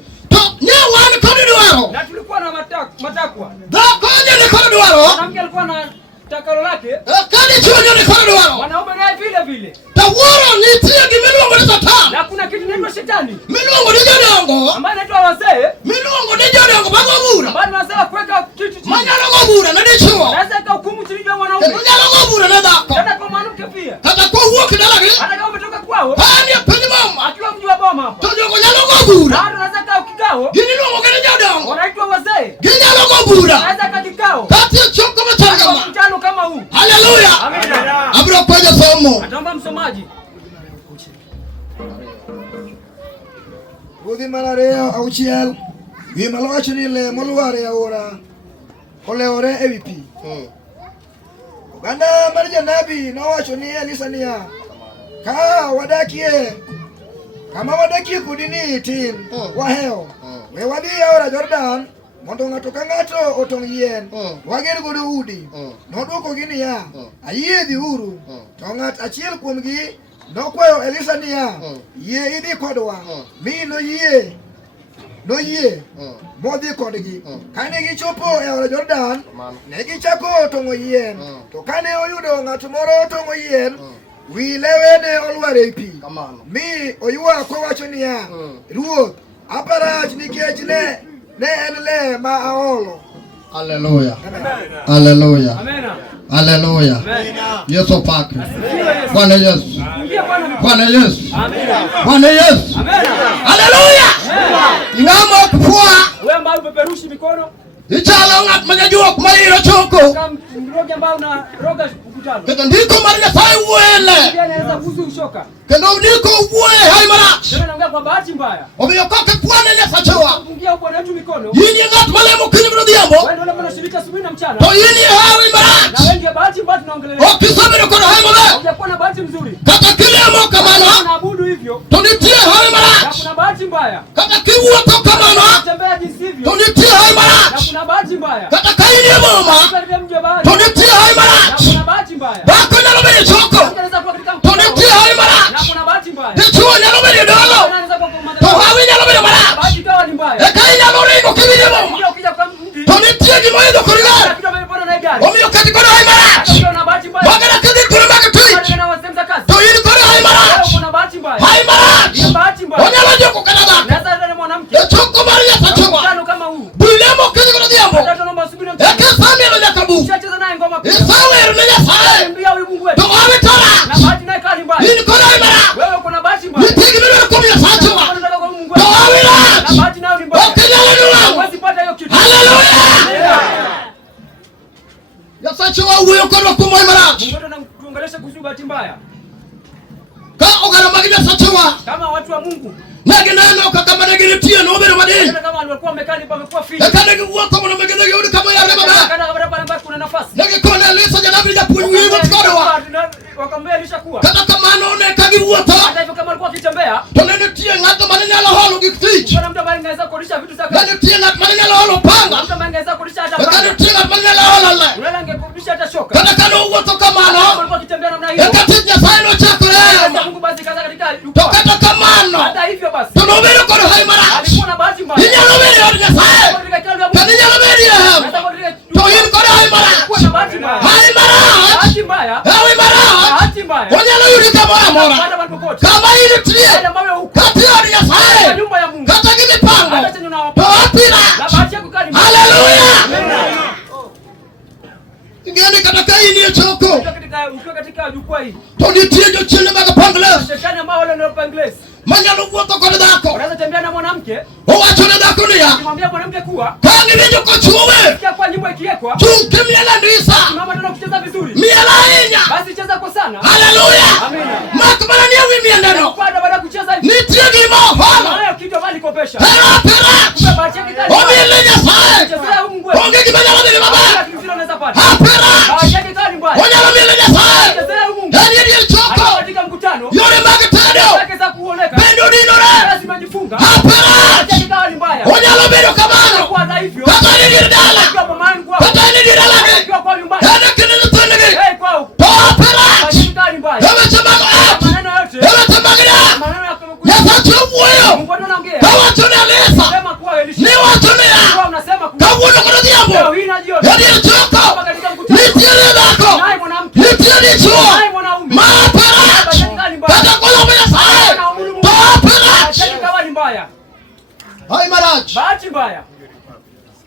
Nyewa ni kodi duwaro. Na tulikuwa na matakwa. Dakoje ni kodi duwaro. Mwanamke alikuwa na takalo lake. Kadi chonyo ni kodi duwaro. Wanaume naye vile vile. Taworo ni tie kimilongo ni satani. Na kuna kitu inaitwa shetani. Milongo ni jodongo. Ambaye anaitwa wazee. Milongo ni jodongo bagobura. Ambaye wanasema kuweka kitu chini. Manyalo gobura na dicho. Anaweza kuhukumu chini ya mwanaume. Manyalo gobura na dako. Hata kwa mwanamke pia. Hata kwa uoki dalagi. Hata kama umetoka kwao. Hani penye mama. Akiwa mjua boma hapo. Tojo nyalo gobura. Hata unaweza kaa ukikao. Gini longo gani jodongo. Wanaitwa wazee. Gini nyalo gobura. Anaweza kaa kikao. Kati ya choko machanga. Mkutano kama huu. Haleluya. Amen. Abro kwaje somo. Ataomba msomaji. Ruodhi marareo auchiel. Gima lowacho ni le moluare aora oleore ewi pi. Oganda mar janabi nowacho ni Elisa niya, ka wadakie kama wadakie kudini tin waheo we wadhi aora Jordan mondo ng'ato ka ng'ato otong' yien wager godo udi. Nodwoko gi niya, ayie dhi uru. To ng'at achiel kuomgi nokwayo Elisa niya, yie idhi kodwa. Mi noyie. noyie modhi kodgi. Kane gichopo e aora Jordan, ne gichako tong'o yien. To kane oyudo ng'at moro tong'o yien, wi lewene olwar ei pi. Mi oywa kowacho niya, Ruoth, aparach nikech ne en le ma aolo. Haleluya. Haleluya. Haleluya. Yesu pake. Bwana Yesu. Bwana Yesu. Bwana Yesu. Haleluya. Ingamo kufua. Wewe ambao upeperushi mikono. Ichalo ngat majajua kumairo choko. Mroge ambao na roga ukutano. Kendo ndiko marina sai uele. Pia anaweza kuzu ushoka. Kendo ndiko uwe hai marach. Tena naongea kwa bahati mbaya. Obiyokoke bwana ile sachoa. Fungia bwana wetu mikono. Yini ngat malemo kini mrodiambo. Wewe ndio unashirika asubuhi na mchana. To yini hai marach. Na wengi bahati mbaya tunaongelea. Okisabiri kono hai marach. Hujakuwa na bahati nzuri. Kata kilemo kamano. Tunaabudu hivyo. Tunitie hai marach. Na kuna bahati mbaya. Kata kiwuoto kamano. Tembea jinsi hivyo. Tunitie hai marach. Na kuna bahati mbaya. Kata kaini mama. Tunitie hai marach. Na kuna bahati mbaya. Bako nyalobeli choko. Tunitie hai marach. Na kuna bahati mbaya. Tichuo nyalobeli dolo. Tohawi nyalobeli marach. Bahati kawa ni mbaya. Ekai nyalobeli kukibili mama. Tunitie jimoido kurigar. Omiyo kati kono hai marach. Magana kati kono magatui. Tohini kono hai marach. Hai marach. Onyalo joko kanada. Echoko maria sachowa. Bulemo kiti kono diambo. Eke sami alo nyakabu. Isawe ero nenya sae. Tohawi tora. Hini kono hai marach. Nitigi nilo kumia sachowa. Tohawi marach. Okinyalo nuwa. Hallelujah. Yasachowa uwe kono kumoi marach. Tuongeleshe kuhusu bahati mbaya. Ka ogara magina sachowa. Kama watu wa Mungu. Naginano kama nagiritie no bero madini. Kama walikuwa mekani pamekuwa fiti. Kana giwuotho mono megene yudi kama ya reba ba. Kana barabara kuna nafasi. Nagikona lisa janabi ya punywi wotkodowa. Wakamwambia lishakuwa. Kata kamano ne kagiwuotho. Hata hivyo kama alikuwa akitembea. Tonene tie ng'ato manene holo gikthich. Kuna mtu ambaye angeweza kulisha vitu zake. Nene tie ng'ato manene holo panga. Mtu ambaye angeweza kulisha hata panga. Kata tie ng'ato manene holo le. Yule angekulisha hata shoka. Kata kana uwuotho kamano. Alikuwa akitembea namna hiyo. Kata Nyasaye no chako leo. Mungu basi kaza katika. Kata kamano. Hata hivyo basi. Tonobero kono hai marach. Alikuwa na bahati mbaya. Inyalo beri od Nyasaye. Kani nyalo beri aham. To yin kono hai marach. Alikuwa na bahati mbaya. Hai marach. Bahati mbaya. Hai marach. Bahati mbaya. Onyalo yudi kamora mora. Kama yidi trie. Kati od Nyasaye. Nyumba ya Mungu. Kata gini pango. Hata chenye To apira. La bahati yako kali. Hallelujah. Ngene kata kai ni choko. Katika jukwaa hii. To nitie jo chene maga pangles. Shetani ambao wale ndio pangles. Manyalo wuotho kod dhako. Unaweza tembea na mwanamke. Owacho ne dhako niya. Kimwambia mwanamke kuwa. Kangi winjo kochume. Sikia kwa nyimbo ikiwekwa. Chunke miela ndisa. Mama tena kucheza vizuri. Miela hinya. Basi cheza kwa sana. Hallelujah. Amina. Makubala ni wi miendeno. Baada ya kucheza hivi. Nitie gimo hola. Hayo kitu bali kopesha. Hera pera. Bahati yake kali. Omile Nyasaye. Cheza Mungu. Onge gimanya wadi baba. Kile unaweza pata. Hapera. Bahati yake kali mbaya. Onyalo mile Nyasaye. Cheza Mungu. Yani ndiye choko. Katika mkutano. Yore magetado. Akaweza kuoneka. Bendo dinore. Lazima jifunga. Hapera. Bahati yake kali mbaya. Onyalo bedo kamano. Kwa hivyo. Kata ni dirdala. Kwa mama yangu. Kata ni dirdala. Kwa nyumbani. Hana kinene tondege. Kwao. Hapera. Bahati yake kali mbaya. Ewe chamago. Maneno yote. Ewe chamagira. Maneno ya Yasacho mwoyo. Mungu anaongea. Kawacho ne alesa. Sema kuwa Elisha. Ni wacho ne ya. Kwa unasema kuwa. Kawuono kono diambo. Leo hii na jioni. Yadi choko. Nitie ne dhako. Naye mwanamke. Nitie ni chuo. Naye mwanaume. Mapera. Kata kola mwenye sae. Topera. Bahati kawa ni mbaya. Hai marach. Bahati mbaya.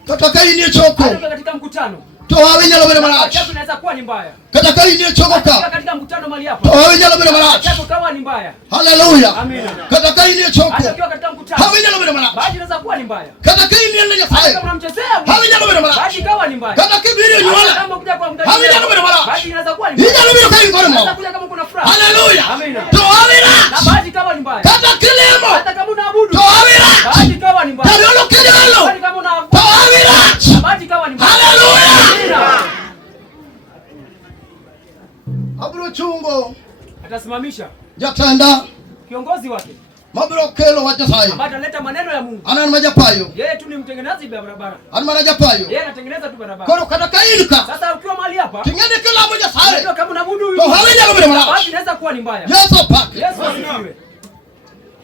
Kata kai ni choko. Hata katika mkutano. To hawi nyalo bere marach. Bahati inaweza kuwa ni mbaya. Kata kai ni choko ka. Katika mkutano mali To hapa. hawi nyalo bere marach. Bahati kawa ni mbaya. Hallelujah. Amina. Kata kai ni choko. Hata katika mkutano. Hawi nyalo bere marach. Bahati inaweza kuwa ni mbaya. Kata kai ni nenya sae. Kama unamchezea. Hawi nyalo bere marach. Bahati kawa ni mbaya. Kata kibiri nywala. Kama kuja kwa mdada. Hawi nyalo bere marach. Bahati inaweza kuwa ni mbaya. Nyalo bere kai ngoro mo. Kuja kama kuna furaha. Hallelujah. Amina. To hawi Na marach. bahati kawa ni mbaya. Kata kilimo. Hata kama unaabudu. To hawi marach. Bahati kawa ni mbaya. Kaliolo kidalo. Bahati kama unaabudu. To hawi marach. Bahati kawa ni mbaya. Hallelujah. Abro chungo. Atasimamisha Jatenda. kiongozi wake. Mabro kelo wa Nyasaye. Ambaye ataleta maneno ya Mungu. Anan majapayo. Yeye tu ni mtengenezaji wa barabara. An manajapayo. Yeye anatengeneza tu barabara. Koro kata kainka. Sasa ukiwa mahali hapa, Tingene kila moja Nyasaye. unajua kama unaabudu To hawi nyalo bere marach. bahati inaweza kuwa ni mbaya. Yesu pak. Yesu asifiwe.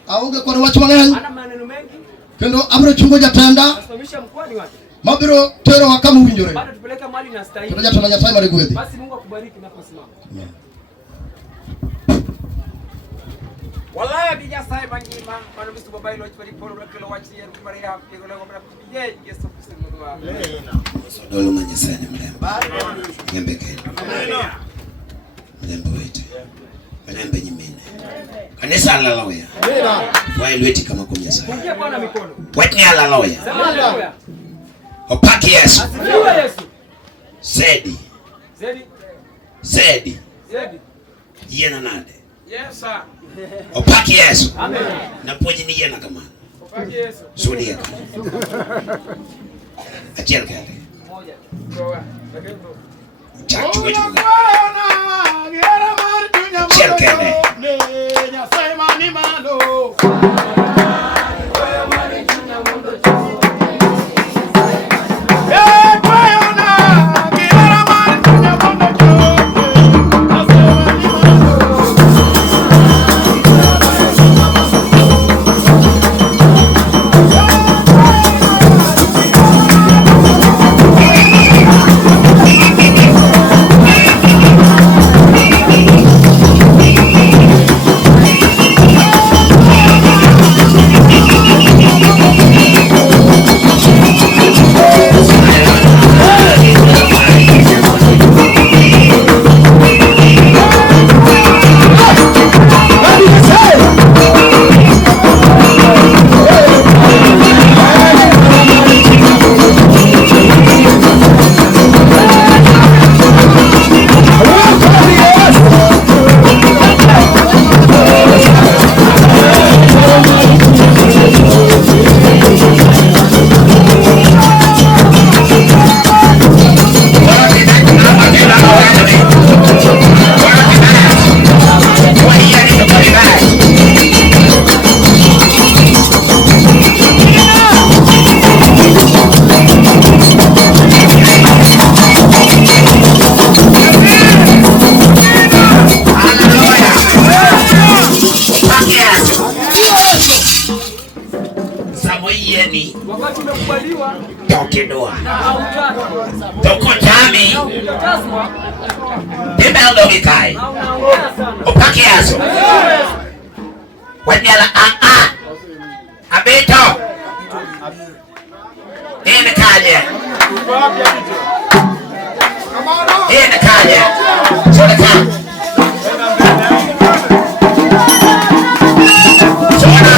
Aunge kono wach mang'eny. Ana maneno mengi. Kendo abro chungo jatenda. Asimamisha mkoani wake. Mabiro tero wakamu winjore. Bado tupeleka mali na stahili. Kendo jatenda Nyasaye mari gwedhi. Basi Mungu akubariki unaposimama. Wallahi bija sai mangima manu bisu babai lo chori polo lo kilo wachi yeru kumari ya pigo lo ngomra kubije Yesu Kristo mwa. Dolo Nyasaye ni mlemba. Ngembe kene. Mlemba wetu. Mlemba nyimene. Kanisa haleluya. Wai lweti kama kwa Nyasaye. Pungia Bwana mikono. Wetni haleluya. Haleluya. Opaki Yesu. Asifiwe Yesu. Zedi. Zedi. Yena nade. Yes sir. Opaki Yesu. Amen. Na poji ni yena kama. Opaki Yesu. Sudia. Achiel kale. Moja. Roa. Chachu wetu. Achiel kale. Nyasaye mani malo. Opaki Yesu. Wanyala Abito. Ine kaje. Ine kaje. Sona ka. Sona.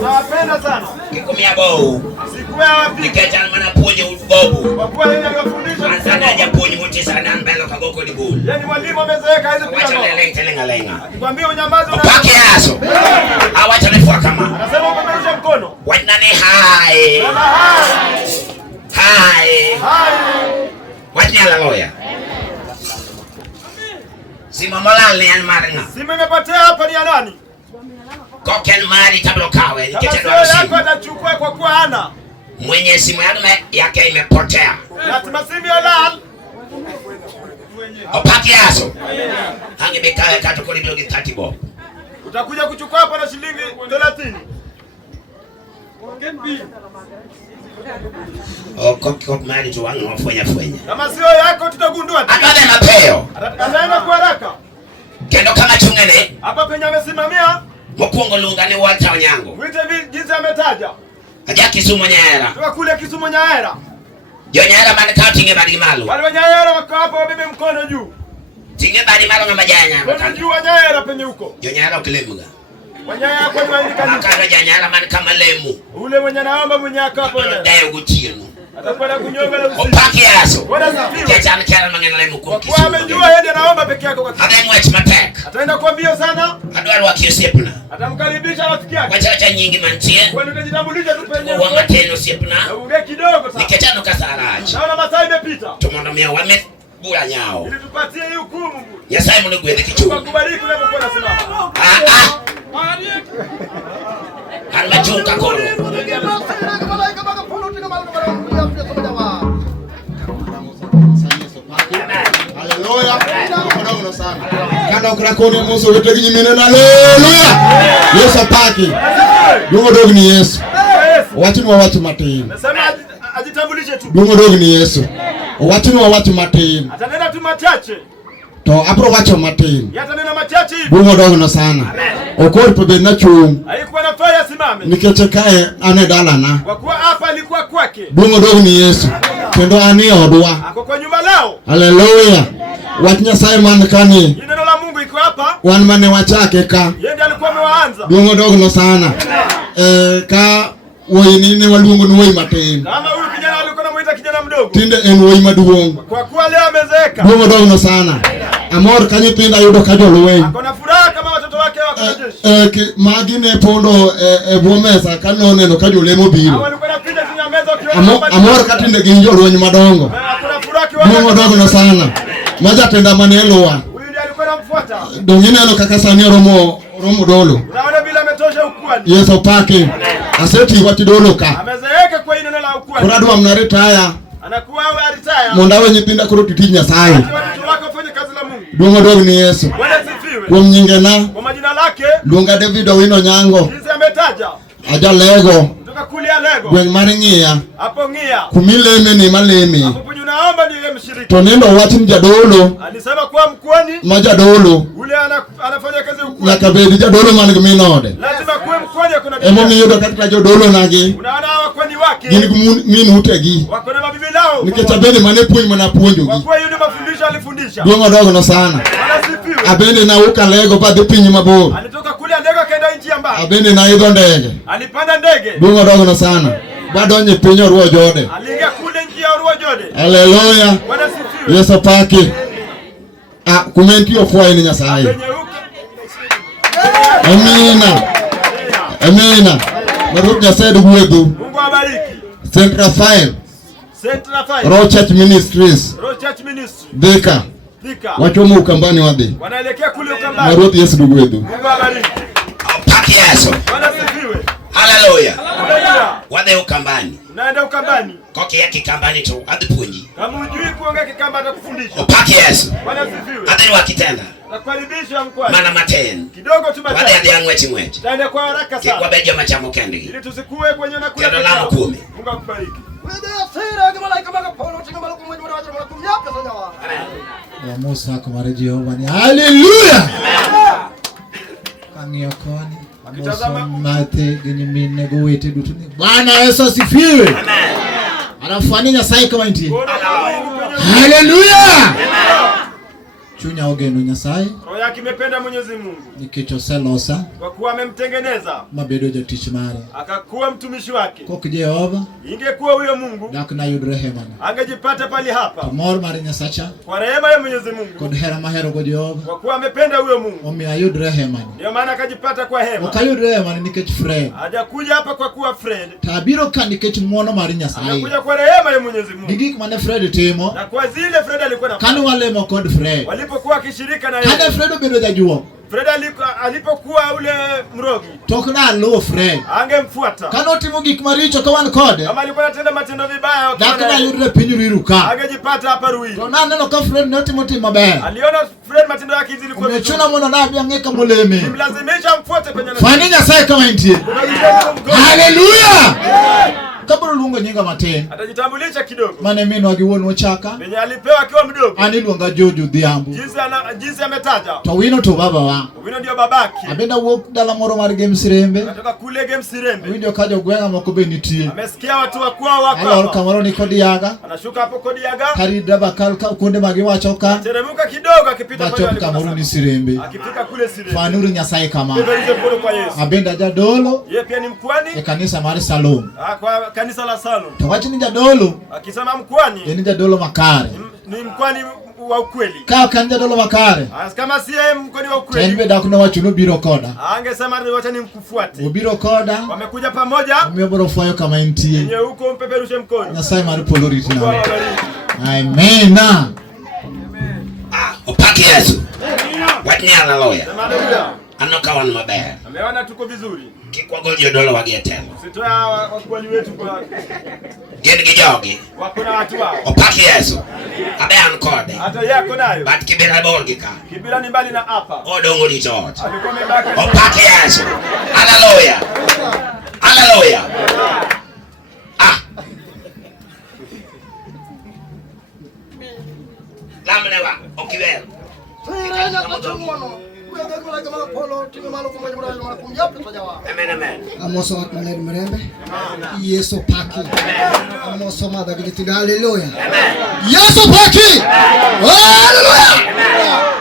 Nawapenda sana. Kikumia bow. Sikuwa wapi. Nikecha mana ponye bobu. Kwa kuwa yeye anafundisha. Ansana haja ponye mti sana mbele kagoko di bul. Yaani mwalimu amezeeka hizo piga. Wacha lenga lenga. Akikwambia unyamaze Opaki Yesu. Awacha nifua kama. Anasema upeperushe mkono. Wanani hai. Hai. Wanyala loya. Sima molale yan maringa. Sima imepotea hapa ni ya nani? Koken mari tablo kawe. Nikitendo wa simu. Yako atachukua kwa kuwa hana. Mwenye simu yake imepotea. Natima simu ya lal. Opaki Yesu. Hangi bikawe katukuli bilogi 30 bob. Utakuja kuchukua hapa na shilingi 30. Kwa mali tu wangu wafanya. Kama sio yako tutagundua. Akade na peo. Ataenda kwa haraka. Kendo kama chungene. Hapa penye amesimamia. Mokuongo lungani Walter Onyango. Mwite jinsi ametaja. Aja Kisumu Nyaera. Toka kule Kisumu Nyaera. Jo Nyaera man counting badi malo. Wale wa Nyaera wako hapa wabebe mkono juu. Tinge badi malo na majanya. Kwa juu wa Nyaera penye huko. Jo Nyaera ukilemuga. Wanyaya kwa kuandika nini? Akara Nyaera man kama lemu. Ule mwenye naomba mwenye akapo. Ndio gutieno. Atakwenda kunyonga na usiku. Opaki yaso. Wanasifiwa. Kiachana kiara mangena lemu kwa Kisumu. Kwa amejua yeye anaomba peke yake kwa Kisumu. Adamu eti matek. Ataenda kwa mbio sana. Adwaro wa kiosepna. Atamkaribisha rafiki yake. Wacha nyingi mantie. Kwani utajitambulisha tu penye. Wa mateno sepna. Ongea kidogo sana. Nikechano kasaraji. Naona masaa imepita. Tumondomea wame bula nyao. Ili tupatie hii hukumu. Nyasaye Mungu gwethe kichwa. Kubariki unapokuwa unasimama. Almajunga kolo. Haleluya. Mungu sana. Kana ukrakoni muso wete kinyimene na haleluya. Yesu paki. Mungu dogo ni Yesu. Watu matini. Nasema ajitambulishe tu. Mungu dogo ni Yesu. Watu matini. Atanena tu machache. To apro wacho matini. Yatanena machache hivi. Mungu dogo sana. Okori pebe na chung. Haikuwa nafaya simame. Nikeche kae ane dala na. Kwa kuwa hapa alikuwa kwake. Mungu dogo ni Yesu. Kendo ani odwa. Ako kwa nyumba lao. Haleluya. Watu Nyasaye man kani. Neno la Mungu iko hapa. Wan mane wachake ka. Yeye ndiye alikuwa amewaanza. Mungu dogo sana. Ka woyini walungu ni woyi matini. Kama huyu kijana alikuwa anamuita kijana mdogo. Tinde en woyi maduong. Kwa kuwa leo amezeeka. Mungu dogo sana. Amor kanyi pinda yudo kajolo weyi. Akona furaha kama watoto wake wako na jeshi. Magine pondo bomesa kanoneno kajole mobiro. Hawa walikuwa napita chini ya meza wakiona Amor katinde ginjo lwenyi madongo. Akona furaha kiwa. Mungu dogo sana. Maja tenda maneloa. Huyu ndiye alikuwa anamfuata. Dongine no kakasani romo dolo. Unaona bila ametosha ukuani. Yesu pake. Aseti wati dolo ka. Amezeeka kwa neno la ukuani. Kuradu amnaretaya. Anakuwa aritaya. Mondawe nyipinda kurutiti Nyasaye. Watu wako fanye kazi la Mungu. Mungu dogo ni Yesu. Bwana sifiwe. Kwa mnyingena. Kwa majina lake. Lunga David Owino Nyango. Jinsi ametaja. Aja lego. Kutoka kulia lego. Gwen maringia. Hapo ngia. Kumileme ni malemi. Hapo unaomba ndiye mshiriki. Tonendo wati mjadolo. Alisema kwa mkwani. Majadolo. Ule anafanya kazi ukwani. Yakabedi jadolo manigminode. Lazima kuwe mkwani kuna. Emo miyodo katika jadolo nagi. Unaona wakwani wake. Gini utegi. Wako na mabibi lao. Nikechabedi manepuonj manapuonjo gi. Kwa kuwa yule mafundisho alifundisha. Duongo dogo no sana. Abende na uka lego badhi pinyi mabor. Alitoka kule ndege kaenda nchi ya mbali. Abende na idho ndege. Alipanda ndege. Duongo dogo no sana. Badonye pinyo ruo jode. Aliingia kule nchi ya ruo jode. Haleluya. Bwana sifiwe. Yesu paki. Kumenti ofwa ni Nyasaye. Amina. Amina. Marup Nyasaye duwedu. Mungu abariki. St. Raphael. St. Raphael. Raw Church Ministries. Raw Church Ministries. Thika. Wachomo ukambani wade. Wanaelekea kule ukambani. Marup Yesu duwedu. Mungu abariki. Paki yaso. Bwana sifiwe. Haleluya. Wade ukambani. Unaenda ukambani. Koki ya kikambani tu adipunji. Kama hujui kuongea Kikamba atakufundisha. Paki yaso. Bwana sifiwe. Adeni wakitenda. Nakukaribisha mkwani. Mana mateni. Kidogo tu mateni. Wade ya ngwechi. Taenda kwa haraka sana. Kwa beja machamo kendi. Ili tusikue kwenye na kula. Kendo lamo 10. Mungu akubariki. Ya Musa kumare Jehova ni haleluya. Kangio koni. Akitazama mate ginyimine gowete dutuni. Bwana Yesu asifiwe. Amen. Anafanya Nyasaye kama nti. Haleluya. Chunya ogeno Nyasaye. Roho yake imependa Mwenyezi Mungu. Nikicho selosa. Kwa kuwa amemtengeneza. Mabedo jatich mare. Akakuwa mtumishi wake. Kwa Jehova. Ingekuwa huyo Mungu. Dakna yudre hema. Angejipata pali hapa. Mor mari Nyasacha. Kwa rehema ya Mwenyezi Mungu. Kod hera mahero go Jehova. Kwa kuwa amependa huyo Mungu. Omi ayudre hema. Ndio maana akajipata kwa hema. Ukayudre hema nikech friend. Hajakuja hapa kwa kuwa friend. Tabiro ka nikech muono mari Nyasaye. Anakuja kwa rehema ya Mwenyezi Mungu. Digik mane Fred timo. Na kwa zile Fred alikuwa na. Kanu wale mo kod Fred. Walipokuwa kishirika na yeye. Kada Fred obedo jajuo. Fred alipokuwa ule mrogi. Tokna lo Fred. Angemfuata. Kanotimo gik maricho kawan kode. Kama alikuwa anatenda matendo vibaya dakana yudre pinyu iruka. Angejipata hapa Ruiru. To nano ka Fred notimo maber. Aliona Fred matendo yake zilikuwa vizuri. Umechuna mono na biangeka moleme. Nimlazimisha mfuate penye Fani Nyasaye kama intie. Haleluya. Kaburu lungo nyinga maten. Atajitambulisha kidogo. Mane mimi wagiwonu ochaka. Venye alipewa akiwa mdogo. Aniluonga Jojo Dhiambo. Jinsi ametaja. To wino to baba wa. Wino ndio babaki. Abenda wuok dala moro mar Games Rembe. Anatoka kule Games Rembe. Windio kaja gwenga moko be nitie. Amesikia watu wa kwao wako hapa. Alor kamoro ni Kodiaga. Anashuka hapo Kodiaga. Karida bakal ka kunde magi wachoka. Teremuka kidogo akipita pale alikuwa. Kamoro ni Sirembe. Akifika kule Sirembe. Fanuru Nyasaye kama. Kwa Yesu. Abenda jadolo. Yeye pia ni mkwani. E kanisa mari Salom. Kwa kanisa la Salom. Tawachi ni jadolo. Akisema mkwani. Ni jadolo makare. Ni mkwani wa ukweli. Kaka jadolo makare. Kama si yeye mkwani wa ukweli. Tenbe dakuna wachuno biro koda. Angesema ni wacha nimkufuate. Ubiro koda. Wamekuja pamoja. Umeboro fwayo kama intie. Yenye huko mpeperushe mkono. Nyasaye mari polori tina. Amen. Upaki Yesu. Watni haleluya. Anoka wan maber. Ameona tuko vizuri. Kikwagol jodolo wagetelo. Sitoa wakwali wetu kwa Gen gijogi. Wako na watu wao. Upaki Yesu. Abe an kode. Hata yako nayo. Bat kibira bol gika. Kibira ni mbali na hapa. Odongo ni church. Alikuwa amebaki. Upaki Yesu. Haleluya. Haleluya. Lamnewa okiwel. Amoso wat maler mrembe. Yesu paki. Amoso madha gitida haleluya. Yesu paki. Haleluya.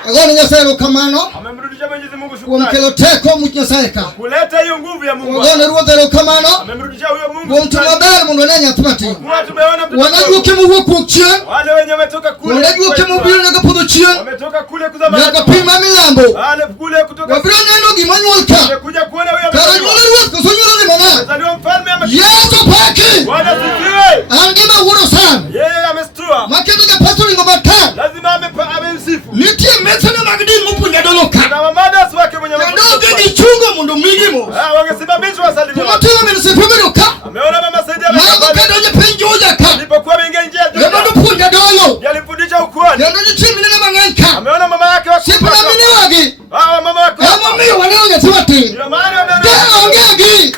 Agoni Nyasaye kamano. Amemrudisha Mwenyezi Mungu shukrani. Kumkelo teko Nyasaye ka. Kuleta hiyo nguvu ya Mungu. Agoni ruodhero kamano. Amemrudisha huyo Mungu. Kumtumaber mundu nenya tumati. Tumeona mtoto. Wanajua kimu kuchia. Wale wenye wametoka kule. Wanajua kimu bila na kupuduchia. Wametoka kule kuzama. Na kupima milambo. Wale kule kutoka. Wabira neno gimanyolka. Wamekuja kuona huyo. Karanyole ruodh kusonyole ni mana. Azaliwa mfalme ama. Yesu paki. Bwana sifiwe. Angema wuro sana. Yeye amestua. Makendo ya pastor ngoma ta. Lazima amemsifu. Nitie metsana magdin mupunga doloka. Na mamada swake mwenye ndio gani chungo mundo milimo. Wangesimamishwa wasalimia. Mtuma mnisifu doka. Ameona mama Saidia. Mama kadoje penjoja ka. Alipokuwa mengi nje ya duka. Ndio punga dolo. Yalifundisha ukwani. Ndio chimi na manganka. Ameona mama yake wa. Sipo na mimi wagi. Mama wako. Mama mimi wanaonya tuwati. Ndio maana ameona. Ongegi.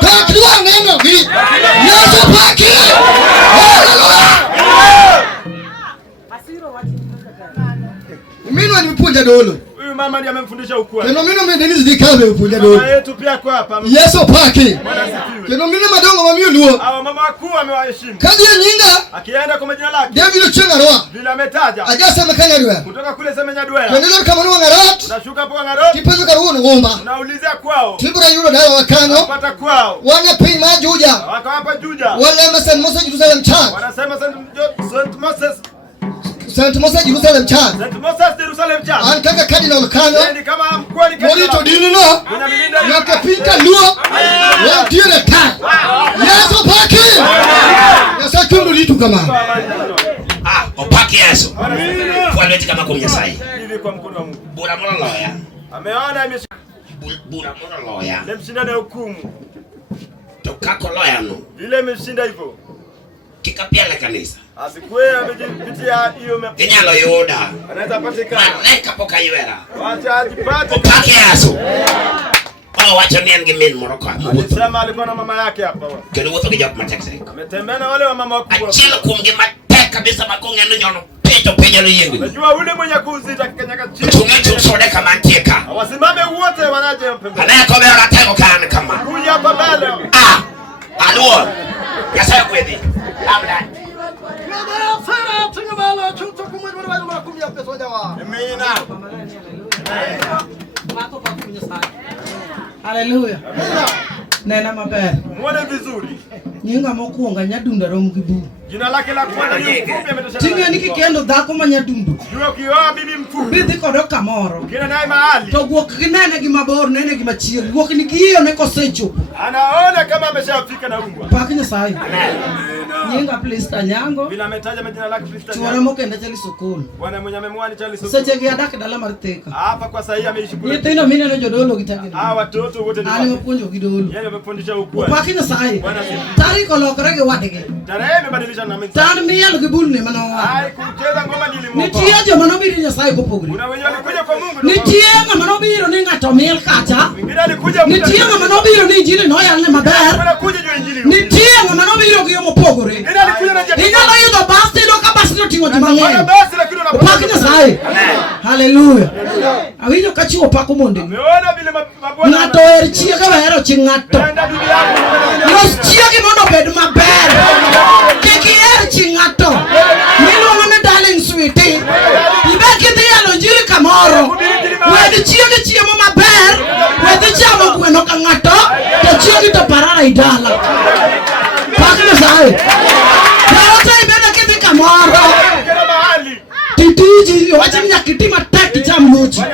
Takwa neno gi. Yesu paki. Haleluya. Mimi nimepunja dolo. Huyu mama ndiye amemfundisha ukweli. Neno mimi Denise dikabe upunja dolo. Mama yetu pia kwa hapa. Yesu paki. Neno mimi madongo mamio luo. Hao mama wakuu amewaheshimu. Kazi ya nyinga. Akienda kwa majina lake. David Chenga roa. Vile ametaja. Aja sema kanya dwa. Kutoka kule Semenya Dwela. Ndio kama nuwa ngarat. Unashuka hapo ngarat. Kipezo karuo ngomba. Unaulizia kwao. Tibura yulo dawa wakano. Pata kwao. Wana pay majuja. Wako hapa Juja. Wala St. Moses Jerusalem Church. Wanasema St. Moses Jerusalem Church. St. Moses Jerusalem Church. Ankaka Cardinal Kano. Ni kama mkuu ni kama. Morito dini no. Yakapinka luo. Wa dire ta. Yesu paki. Yesu tundu litu kama. Opaki Yesu. Kwa leti kama kwa Nyasaye. Hivi kwa mkono wa Mungu. Bura mola loya. Ameona bura mola loya. Lemshinda na hukumu. Tokako loya no. Vile imeshinda hivyo. Kikapia la kanisa. Asikwe amejipitia hiyo mepo. Kenyalo yoda. Anaweza patikana. Maneka poka yuera. Wacha ajipate. Opaki Yesu. Wacha niange mimi moroka. Alisema alikuwa na mama yake hapa. Kero wote kijak matexe. Ametembea na wale wa mama wakubwa. Achila kumge mateka kabisa makonga nyono. Peto penyo yengu. Unajua ule mwenye kuzita kikanyaga chini. Tungecho sode kama ntieka. Wasimame wote wanaje pembeni. Anayekobera tango kana kama. Kuja hapa mbele. Alo. Yasa kwedi. Amna. Haleluya. Nena maber. Muone vizuri. Nyinga mokuonga Nyadunda Romgibu. Jina lake la kwanza ni mfupi ametosha. Tinga nikikendo dhako ma Nyadundu. Jua kioa bibi mfupi. Bidhi kodo kamoro. Kina naye mahali. To guok kinene gi mabor nene gi machielo. Guok ni giyo ne kosechopo. Anaona kama ameshafika na ungwa. Paki Nyasaye. Nyinga Plista Nyango. Bila ametaja majina lake Plista Nyango. Chuora mokenda chali sukulu. Bwana mwenye amemwani chali sukulu. Seche gi adak dala mar Thika. Hapa kwa sasa ameishi kule. Nyithindo mine no jodolo gitagi. Watoto wote ni. Ali mpunjo gidolo. Yeye amefundisha ukwa. Upaki na sai. Tariko lokore ge wadege. Tarehe imebadilisha na mimi. Tan miel gi bulne manowa. Ai kucheza ngoma nilimopa. Nitie jo manobiri Nyasaye kopogre. Kuna wenye walikuja kwa Mungu. Nitie ngama manobiro ni ngato miel kacha. Wengine alikuja. Nitie ngama manobiro ni injili no yalne maber. Wanakuja jo injili. Nitie ngama manobiro gi mopogore. Wengine alikuja na jana. Inyalo yudo basti do ka basti do tingo mang'eny. Basi lakini unapata. Upaki Nyasaye. Haleluya. Awinjo ka chiwo pako monde. Umeona vile mabwana. Ngato er chiega wahero chi ngato. Los chiegi mondo bed maber. Kiki er chi ngato. Miluongo ni darling sweetie. Ibe kidhi yalo njiri kamoro. Wedi chiegi chiemo maber. Wedi chamo gweno ka ngato. To chiegi to parara idala. Paki Nyasaye. Kaota ibeda kidhi kamoro. Titiji wacha nyakiti matek cham luchi.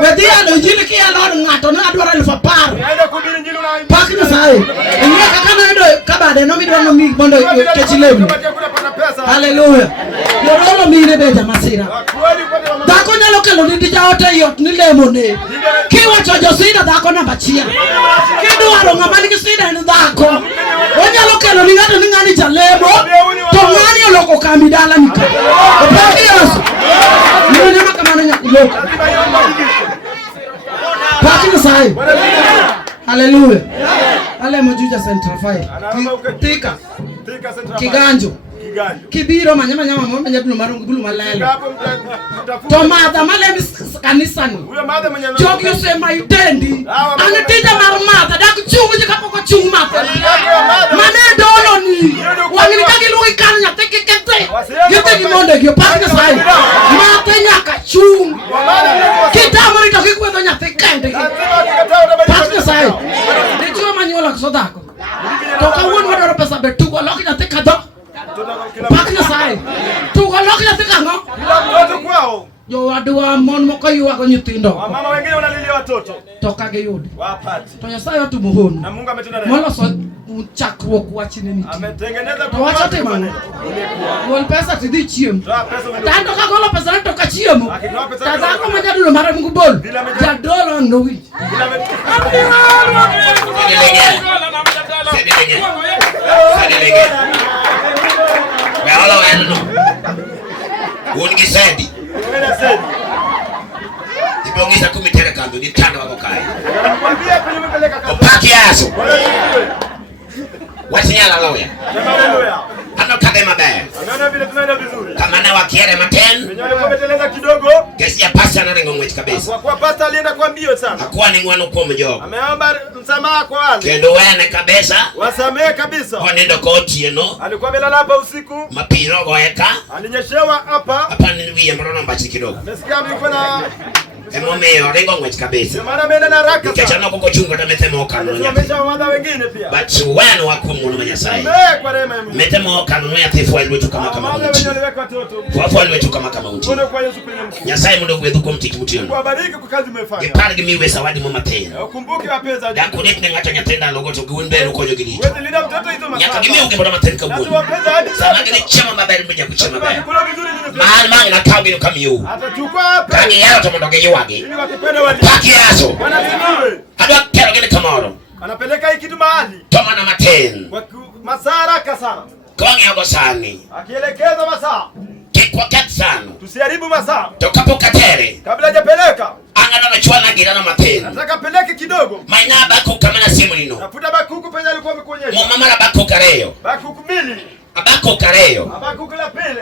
Wedi yalo njiri ki yalo ngato na adwaro elfu apar. Paki Nyasaye. Ingia kakana edo kabade no midwa no mi mondo kechilemu. Haleluya. Yorolo mine beja masira. Dhako nyalo kelo ni dija ote yot ni lemo ne. Kiwacho josida dhako namba achiel. Kidwaro ng'ama nigi sida ni dhako. Onyalo kelo ni ng'ato ni ng'ani jalemo. To ng'ani oloko kambi dala nika. Paki Yesu. Nini nyama kamano nyakuloko. Paki Nyasaye. Haleluya. Ale mojuja Central Fire. Thika. Kiganjo. Kibiro manyama mo manyabulu marungu bulu malelo. To madha malemi kanisani. Jogi osema itendi. Anatija mar madha dak chungu je kapoko chungu madha. Mane dolo ni. Wangini kagi lui kan nyate kete. Gite gimonde gyo Paki Nyasaye. Madha nyaka chungu. Kitamori to kikwedo nyate kende. Paki Nyasaye. Nicho manyola kusodako. To kawuon wadoro pesa betugo loki nyate kadho. Paki Nyasaye. Tuko loki nyate kango. Watu kwao. Yo adwa mon moko yuago nyithindo. Mama wengine wanalilia watoto. To kage yudi. Wapati. To Nyasaye otumo hono. Na Mungu ametenda rehema. Moloso chakruok wachine niti. Ametengeneza kwa wacha temano. Gol pesa tidhi chiemo. Tanto ka golo pesa to ka chiemo. Tazako majadulo mara Mungu bol. Jadolo no wi. Ungi sendi. Ibongeza kumitere kando ni tano wako kai. Opaki yaso. Wasinyala lawyer. Hano kade mabe. Anaona vile tunaenda vizuri. Kama na wakiere maten. Wenyewe wameteleza kidogo. Kesi ya pasta na ngo mwechi kabisa. Kwa pasta alienda kwa mbio sana. Hakuwa ni ngwano kwa mjogo. Ameomba msamaha kwa wale. Kendo wene kabisa. Wasamehe kabisa. Onendo koti eno. Alikuwa amelala hapa usiku. Mapiro goeka. Alinyeshewa hapa. Hapa ni wiye mrono mbachi kidogo. Amesikia mliko na Emomeo rengo mwechi kabisa. Mara mena na raka. Nikachana kuko chungo tametemo kanu nya. Amesha wengine pia. But wenu wakumu na Nyasaye. Kwa rehema ya Mungu. Metemo kanu ya tefu wetu kama unchi. Wafu wetu kama unchi. Nyasaye mundo gwethuko mtiki mutino. Kubariki kwa kazi umefanya. Gepari miwe sawadi mu matena. Ukumbuke wapeza. Yakunet ngacha nyatenda logoto gwunbe rukojo gidi. Wewe linda mtoto hizo masaba. Nyakagime ungebona matenka gwunbe. Sana gine chama babeli mja kuchama babeli. Mahali mangi na kaugino kamiyu. Atachukua hapa. Kani yao tomondoge yuwagi. Paki yaso. Hadwa kero gine kamoro. Anapeleka hii kitu mahali. Toma na maten. Masara kasana. Kongi yago sani. Akielekeza masaa. Kikwa katsano. Tusiharibu masaa. Tokapo katere. Kabla hajapeleka. Angana na chwana gira na maten. Nataka peleke kidogo. Maina bako kama na simu nino. Nafuta bakuku penye alikuwa amekuonyesha. Mama la bako kareyo. Bakuku mbili. Abako kareyo. Bakuku la pili.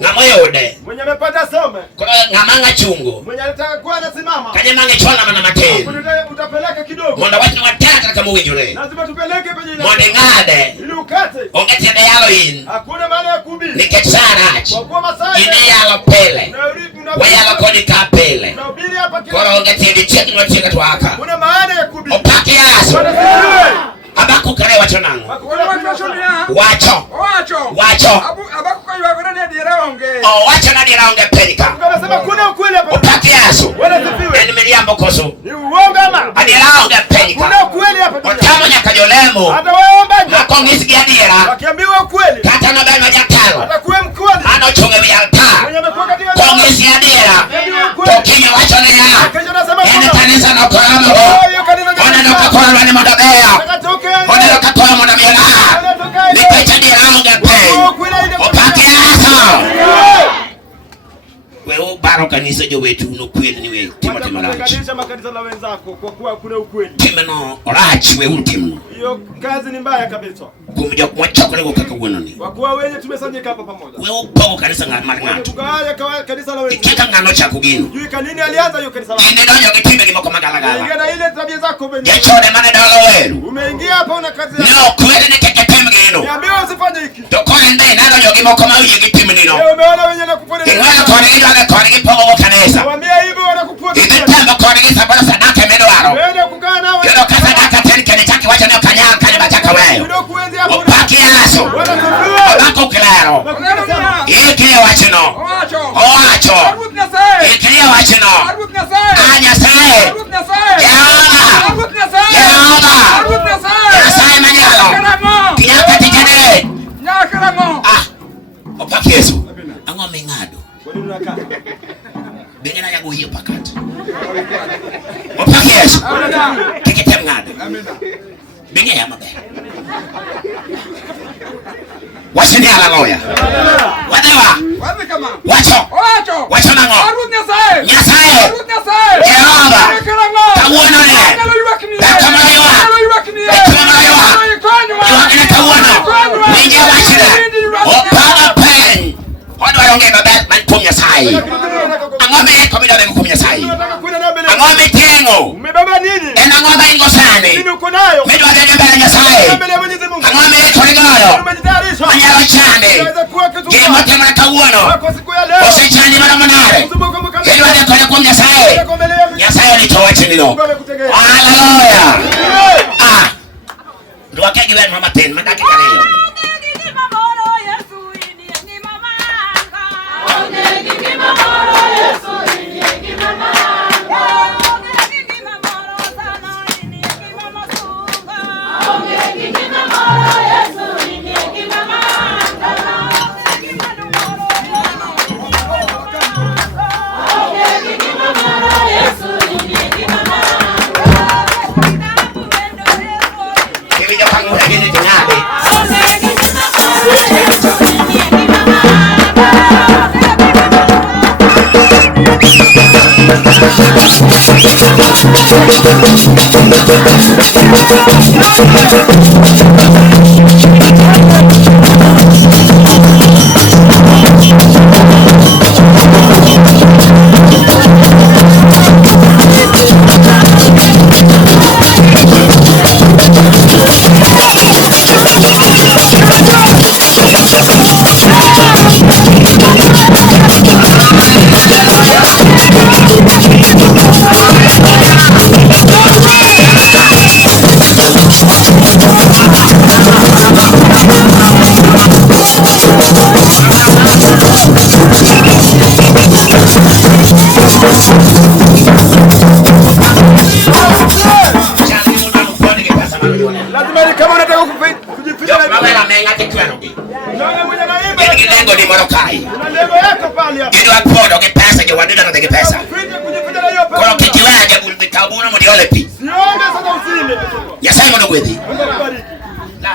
Ngamoyode. Mwenye amepata some. Kwa ngamanga chungo. Mwenye anataka kuwa anasimama. Kanye mange chwana mana maten. Utapeleka kidogo. Mwanda watu watata kama uwijure. Lazima tupeleke penye ina. Mwande ngade. Ili ukate. Ongete de yalo in. Hakuna maana ya kubi. Niketsarach. Kwa kuwa masaa. Ine yalo pele. We yalo koni ka pele. Unahubiri hapa kila. Kwa ongete di cheki nwachika tuwaka. Kuna maana ya kubi. Opaki yaso. Abako kare wacho nango. Wacho. Wacho. Abaku kwa yuwa vina ni adira Oh, wacha nani raonge pelika. Unasema kuna ukweli hapa. Upaki Yesu. Ni miliambo koso. Ni uongo ama? Ani raonge pelika. Kuna ukweli hapa. Otamo nyakajolemo. Hata wewe ombaje? Makongisi giadira. Wakiambiwa ukweli. Kata na bema jatalo. Atakuwa mkweli. Ano chonge bialta. Kongisi giadira. Tokinyo wacho ni ya. Ene kanisa na koramo. Ona noka koramo ni modabea. Ona noka koramo na miela. Nikocha di raonge pelika. Upaki Yesu. Wewe baro kanisa jo wetu no kweli ni wewe Timothy Malachi. Kanisa makanisa la wenzako kwa kuwa kuna ukweli. Timeno orachi wewe ultimu. Hiyo kazi ni mbaya kabisa. Kumja kwa chakula kwa kakagwana ni. Kwa kuwa wenye tumesanyika hapa pamoja. Wewe upo kanisa ngama ngatu. Tukaya kanisa la wenzako. Kika ngano cha kugino. Jui kanini alianza hiyo kanisa la. Ine ndio kitimbe kimoko magalagala. Ingia na ile tabia zako wenyewe. Yechone mane dalo wewe. Umeingia hapa una kazi yako. No kweli ni kekepeme ngino. Niambiwa usifanye hiki. Tokole ndai ndio yogi moko mauye kitimbe nino. Wewe umeona wenye nakupona. Ingwana kone ndio na kone kipogo kanisa. Waambia hivyo wanakupona. Imetemba kone kisabara sadaka medwaro. Wewe kukaa nao. Ndio kasa daka tena kene chake wacha ndio kanyanga kane bataka wewe. Ndio kuenzi hapo. Upaki Yesu. Bako claro. Ikiye wachino. Oacho. Ikiye wachino. Anya sae. Yaona. Sae manyalo. Kinyaka tikane. Upaki Yesu. Ango mingado. Bengena ya gohiyo pakati. Upaki Yesu. Kikete mngado. Benge ya mabe. Washini haleluya. Wadewa. Wacho. Wacho nango. Nyasaye. Jehova. Kawono ne. Kakamaiwa. Kakamaiwa. Iwakine kawono. Nije wachile. Opama pen. Odo ayonge babet man kumya sai. Angome komida bengu kumya sai. Angome tengo. Umebeba nini? Enda ngombe ingo sani. Nini uko nayo? Midwa dege bela Nyasaye. Angome torigoyo. Anyalo chande. Kimo temana kawuono. Osechandi mana manare. Midwa dege kone kum Nyasaye. Nyasaye ni chowache nino. Haleluya. Luwake giwen mama ten. Madaki kareyo.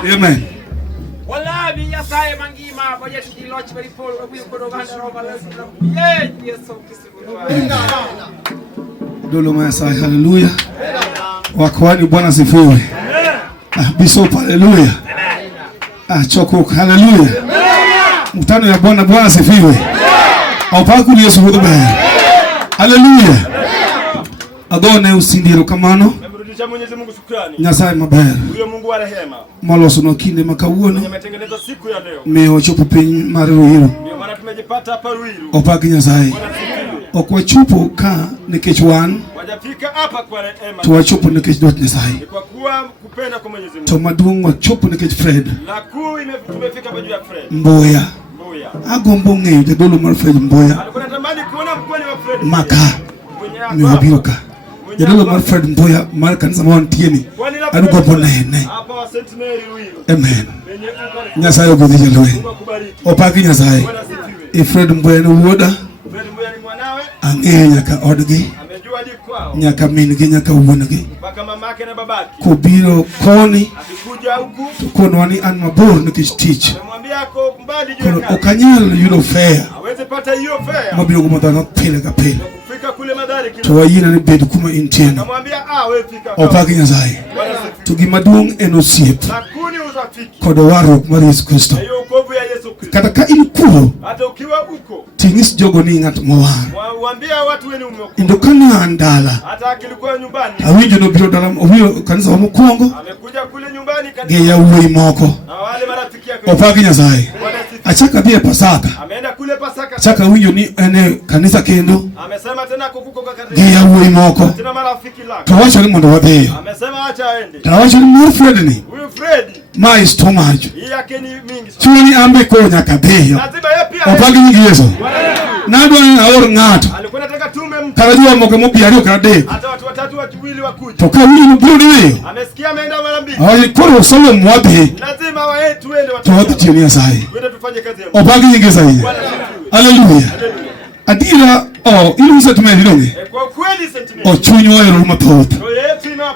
Amen. Wala bi Nyasaye mangima boye tujilochi bari polo obuyo kodo ganda roba yesu Yesu Kristo. Dolo Nyasaye, haleluya. Wakwani Bwana sifiwe. Bishop, haleluya. Choko, haleluya. Mkutano ya Bwana sifiwe. Aupaku ni Yesu hudumu. Haleluya. Adone usindiro kamano. Mwenyezi Mungu shukrani. Nyasaye maber. Huyo Mungu wa rehema. Maloso no kinde makawuono. Ametengeneza siku ya leo. Me ochopo piny mar Ruiru. Ndio maana tumejipata hapa Ruiru. Opaki Nyasaye. Okwachopo ka nikech wan. Wajafika hapa kwa rehema. Tuwachopo nikech dwach Nyasaye. Kwa kuwa kupenda kwa Mwenyezi Mungu. To maduong' wachopo nikech Fred. La kuu tumefika kwa juu ya Fred. Mboya. Agombo ng'eyo jadolo mar Fred Mboya. Alikuwa anatamani kuona mkwani wa Fred. Maka. Ni wabiroka. Jadolo mar Fred Mboya mar kanisa mawantieni. Agombo nene. Hapa wa St. Mary Ruiru. Amen. Nyasaye ogodhi jalwe. Opaki Nyasaye. Fred Mboya ni wuoda. Fred Mboya ni mwanawe. Ang'eyo nyaka odgi. Amejua hadi kwao. Nyaka min gi nyaka wuongi. Mpaka mamake na babake. Kobiro koni. Akikuja huku. Tukonwa ni an mabor nikech tich. Amemwambia ako mbali juu ya kazi. Okanyal yudo fare. Hawezi pata hiyo fare. Mabiro kumadhano pile ka pile. Fika kule Madhari kile. To wayina ni bed kuma intieno. Namwambia wewe fika. Opaki Nyasaye. To gima duong' en osiep. Nakuni uzafiki. Kod warruok mar Yesu Kristo. Hiyo wokovu ya Yesu Kristo. Kata ka in kuro. Hata ukiwa huko. Ting'is jogo ni ng'at mowar. Waambia watu wenu umeokoka. Endo kana andala. Hata akilikuwa nyumbani. Awinjo no biro dala obiyo kanisa wa mokwongo. Amekuja kule nyumbani kanisa. Ge yawuoyi moko. Na wale marafiki yake. Opaki Nyasaye. Achaka dhie Pasaka. Ameenda kule Pasaka. Achaka winjo ni ene kanisa kendo. Amesema tena kukuko kwa kanisa. Ge yawuoyi moko. Tena marafiki lake. To wacho ni mondo wadhiyo. Amesema acha aende. To wacho ni mar Fred ni. Huyu Fred. Ma is too much. Hii yake ni mingi sana. Chuni ambe ko nyaka dhiyo. Lazima yeye pia. Opaki nyingi Yesu. Nadwa ni aor ng'ato. Alikuwa anataka tume mtu. Karajua moke mobi ariyo kana dek. Hata watu watatu wawili wakuja. To ka winjo no biro dhiyo. Amesikia ameenda mara mbili. Ay koro solo mwadhi. Lazima wae tuende watu. To wadhi tiyo ni Nyasaye. Twende tufanye kazi yao. Opaki nyingi Nyasaye. Hallelujah. Adira ilusa tumeni donge. Kwa kweli sentimenti. Chunyo ero mathoth.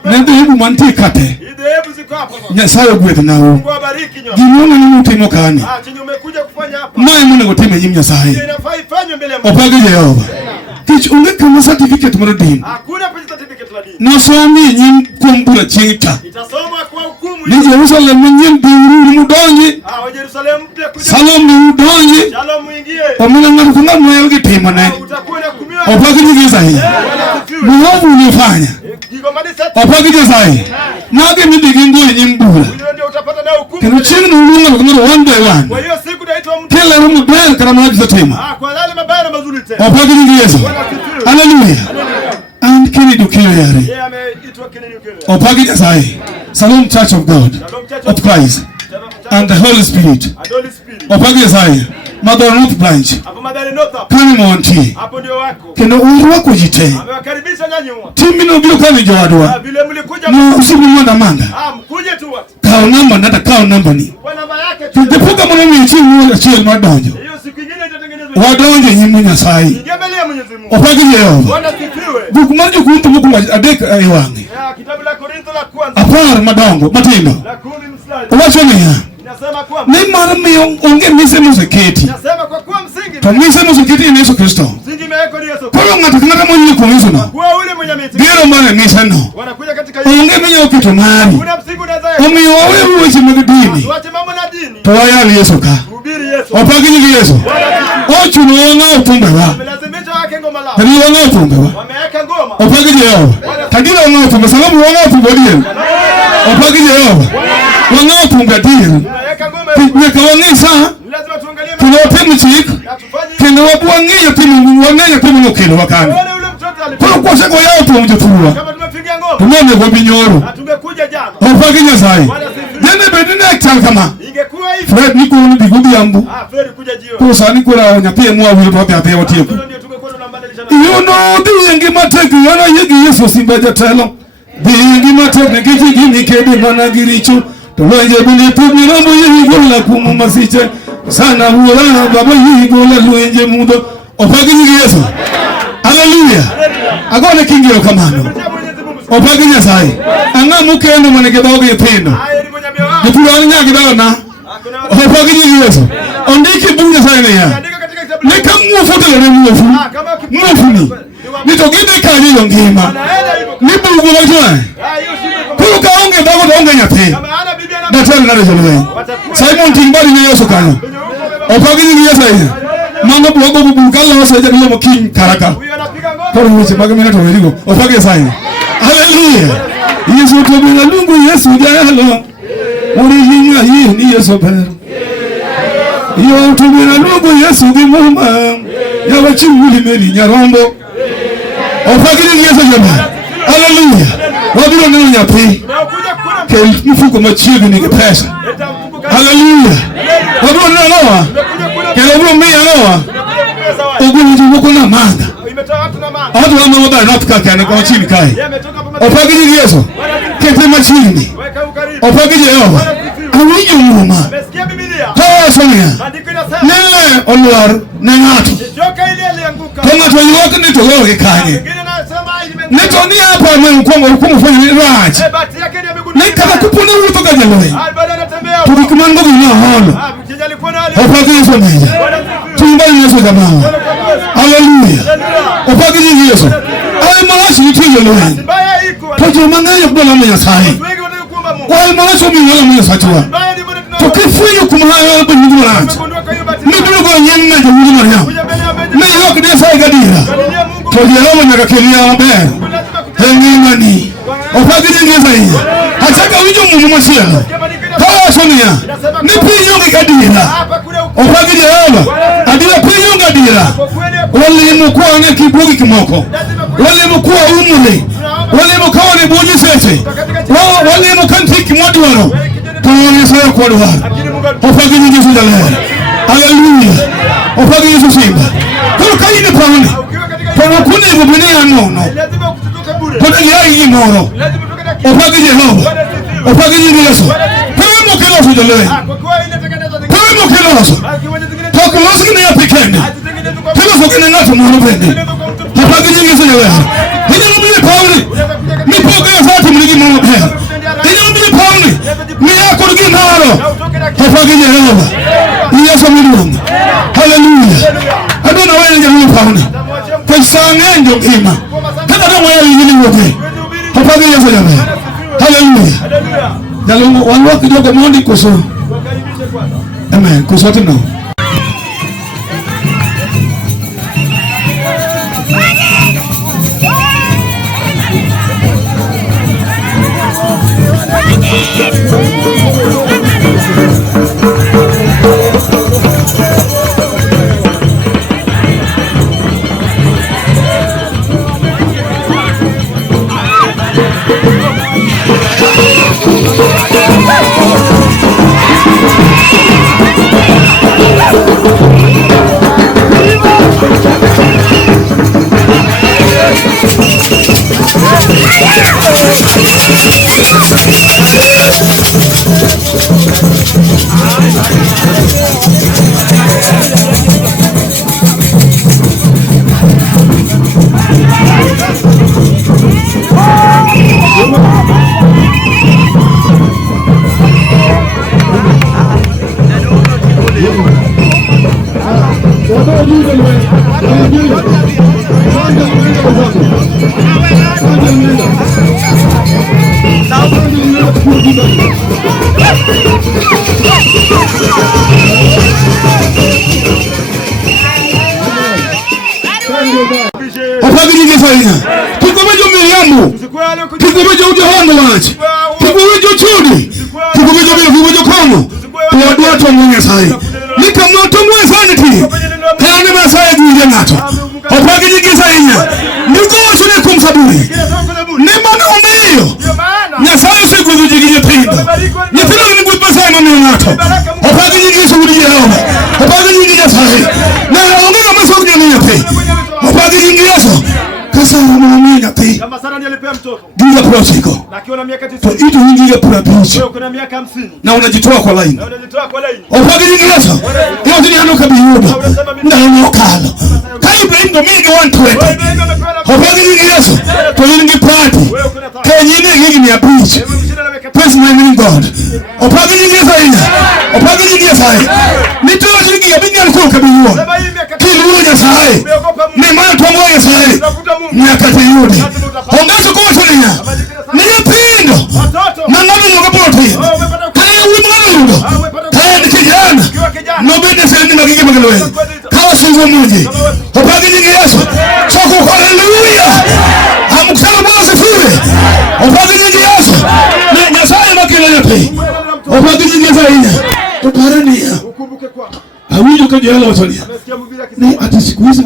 Ne dhehebu mantie kate. Dhehebu ziko hapo. Nyasaye ogwedh nao. Mungu abariki nyote. Gimoro ni mutimo kani. Chenye umekuja kufanya hapa. Mae monego time nyim Nyasaye. Inafaa ifanywe mbele ya Mungu. Opaki Jehova. Kich onge kama certificate mar din. Hakuna pesa certificate la dini. Nosomi nyim kuom bura chieng' ta. Itasomwa kwa hukumu. Ni Jerusalem manyien biuru mudonji. Wa Jerusalem mpya kuja. Salom ni udonji. Shalom muingie. Omina ng'ato ka ng'at moyal gi timone. Utakuwa na kumiwa. Opaki Nyasaye. Muovu nifanya. Opaki Nyasaye. Nage midigi ng'o nyim bura. Ndio utapata na hukumu. Kendo chieng' no uluongo ng'ato one by one. Kwa hiyo siku naitwa mtu. Kila romo ber kara maji zatima. Kwa yale mabaya na mazuri tena. Opaki Yesu. Hallelujah. And kini dukio yare. Yeye ameitwa kini dukio. Opaki Nyasaye. Salom Church of God of Christ and the Holy Spirit. Opaki Nyasaye. Mother North Branch. Hapo Madhari North. Kani mwanti. Hapo ndio wako. Kendo wako jite. Amewakaribisha nyinyi wote. Timi no biro kani jowadwa. Vile mlikuja. No usiku mwanda manda. Mkuje tu watu. Kao namba nata kao namba ni. Kwa namba yake. Tutepuka mwana mwichi mwana chiel madonjo. Hiyo siku nyingine itatengenezwa. Wadonjo nyimu Nyasaye. Ingebelia Mwenyezi Mungu. Opaki Jehova. Bwana sifiwe. Bukumajo kuntu muku adek iwange. Kitabu la Korintho la kwanza. Apar madongo matindo. La 10 mstari. Wacho niya. Inasema kwamba. Ni mara miyo onge mise museketi. Inasema kwa kuwa msingi. To mise museketi ni Yesu Kristo. Msingi imewekwa ni Yesu. Kwa ng'ato ng'ata mwenye kumiso no. Kwa ule mwenye miti. Gero mane mise no. Wanakuja katika onge miyo okito mari. Kuna msingi unaweza. Omiyo wewe weche mag dini. Tuache mambo na dini. To wayali Yesu ka. Hubiri Yesu. Opaki nyingi Yesu. Ochuno ng'ao tumbe wa. Wamelazimisha wake ngoma lao. Tani ng'ao tumbe wa. Wameweka ngoma. Opaki Jehova. Tadira ng'ao tumbe salamu ng'ao tumbe diel. Opaki Jehova. Ng'ao tumbe diel. Nyaka wang'isa. Lazima tuangalie. Kendo wapemu chik. Kendo wabwang'iyo timu wang'eyo timu nokelo wakani. Kolo kwa seko yao tumu jotuwa. Kama tumepiga ngoma. Tumone kwa binyoro. Tungekuja jana. Opaki Nyasaye. Nene bedine chal kama. Ingekuwa hivi. Fred niko ni bigubi yambu. Fred kuja jioni. Kwa sani kula onyape mwa wili tope ape otieku. You know the yengi mateki yana yegi Yesu simbaja telo. The yengi mateki kichi gini kedi mana girichu. Toloje bune tumi rambo yegi gola kumu masiche. Sana huolana baba yegi gola luenje mudo. Opaki Yesu. Hallelujah. Agone kingiro kamano. Opaki Nyasaye. Anga mukendo maneke baoge yependo. Yepuro nyagi dona. Opaki Yesu. Ondiki bu Nyasaye ne ya. Nika mwofu tele mwofu. Mwofu ni. Nitogide kani yongima. Nibu ugumojoe. Kulu kaonge bago daonge nyape. Natali nare jolwe. Simon Tingbali ne Yesu kanyo. Opaki Nyasaye. Mama buwago bubukala wasa jadi lomo king karaka. Koro mwiche baga mina towerigo. Opaki Nyasaye. Hallelujah. Yesu tobina lungu Yesu jalo. Uri hinga hii ni Yesu pero. Yo tubina lungu Yesu di muma. Ya wachi uli meri nyarombo. Opaki Yesu jalo. Hallelujah. Wabilo neno nyapi. Ke mfuko machigu ni pesa. Hallelujah. Wabilo neno noa. Kele Obro mia noa. Oguni juko na manga. Imetoka watu na manga. Watu wa mama bado natuka kana kwa chini kai. Opagiji Yesu. Kete machini. Opagiji Yehova. Awinyo muma. Umesikia Biblia? Kwa sonia. Maandiko yanasema Nele olwar na ngatu. joka ile ilianguka. Kama tuliwaka ni togoge kanye. Wengine nasema Neto ni hapa mwe mkongo kumfanya raj. Bahati yake ni amegundua. Nikaka kupona huko kajaloi. Bado anatembea. Tukimango na holo. Kijana alikuwa na hali. Opagiji sonia. Tumbali Yesu jamaa. Hallelujah. Opagiji Yesu. Ai malashi ni tuyo loi. Mbaya iko. Tojo manganya kwa lamu ya sahi. Wengi wanakuomba Mungu. Wale malashi mimi wala mimi satua. Tukifuyo kumhayo hapo nyingi mwana. Ndio kwa nyanga ndio nyingi mwana. Na hiyo kidesa ikadira. Tojo leo nyakakelia mbele. Hengimani. Opagiji ngeza hii. Hataka winyo mumu msiana. Kwa sonia. Nipiyo ikadira. Opagiji leo. Adira piyo ikadira. Wale mkoa ni kibugi kimoko. Wale mkoa umule. Wale mkoa ni buji sese. Wale mkoa ntiki mwadwaro. Kwa sio kwa dwaro. Opagiji Yesu dalala. Hallelujah. Opagiji Yesu simba. Kwa kaini pauni. Kwa kuni bubuni anono. Kwa yai moro. Opagiji Yehova. Opagiji Yesu. Kwa mkelo dalala. Kwa mkelo. Kwa losi ni apikende. Kama sokene ngatu mwana pende. Opagiji Yesu dalala. Hiyo mimi pauni. Mipoka ya fatu mligi mwana pende. Hiyo mimi pauni. Mia kurgi maro. Opagiji Yehova. Yesu mwana. Hallelujah. Adona wewe ndio pauni. Kwa sanga ndio kima. Kada ndio wewe yini wote. Opagiji Yesu dalala. Hallelujah. Dalungu wanwa kidogo mondi kuso. Amen. Kusote no. Opagiji Yesu. Tukomejo Miriamu. Tukomejo Ujohono wachi. Tukomejo Chudi. Tukomejo Miriamu Kono. Tuwadua tu mwenye sai. Nikamwato mwenye saniti. Kani masaya juja nato. Opagiji Yesu. Niko shule kumsaburi. Nemana umeyo. Nyasaye siku zujigije pinda. Nyetilo ni kupasa mami nato. Opagiji Yesu Yehova. Opagiji Yesu. Na ongea masomo ni yapi? Opagiji Yesu. Kasa mwana pi. Kama sana ndiye alipea mtoto. Giza prosiko. Na akiwa na miaka 90. Ito nyingi ya purabichi. Wewe kuna miaka 50. Na unajitoa kwa line. Na unajitoa kwa line. Opagiji Yesu. Hiyo ni hano kabiyuba. Na unokalo. Kaibe ndo mingi 120. Opagiji Yesu. Kwa nyingi party. Kenyine higi ni abichi. Praise my name God. Opagiji Yesu ina. Opagiji Yesu. Nitoa nyingi ya bingi alikuwa kabiyuba. Kiluja sahi. Ni maana tumoja sahi. Nyakati yudi. Ongazo kwa tunia. Niyo pindo. Na nami nyokapote. Kaya ulimwengu. Kaya ni kijana. Nobende sasa ni magige magaloe. Kawa singo mmoja. Opagiji Yesu. Choko haleluya. Amukusala Bwana sifiwe. Opagiji Yesu. Na nyasaye makile yote. Opagiji Yesu ina. Tuparania. Ukumbuke kwa. Awiju kajela watonia. Ni ati siku hizi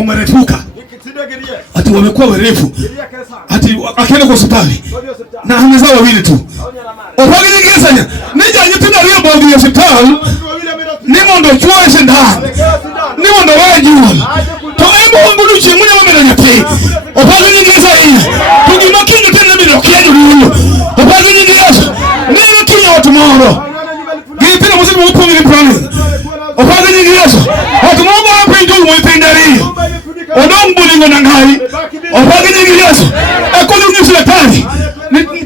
wamerefuka. Ati wamekuwa werefu. Ati akaenda kwa hospitali. Na amezaa wawili tu. Opagiji Yesu. Nija nyitina rio bogi ya hospitali. ni mondo chuo sindan ni mondo wajul to embo ngulu chimu ne mamelo nyathi opagi ni ngisa ina to gima kinyo tena bido kiajo ngulo opagi ni ngisa ni kinyo watu moro gipina musibu upungi ni promise opagi ni ngisa watu moro wapindu mwipindari odong bulingo na ngai opagi ni ngisa ekolo nyusula tani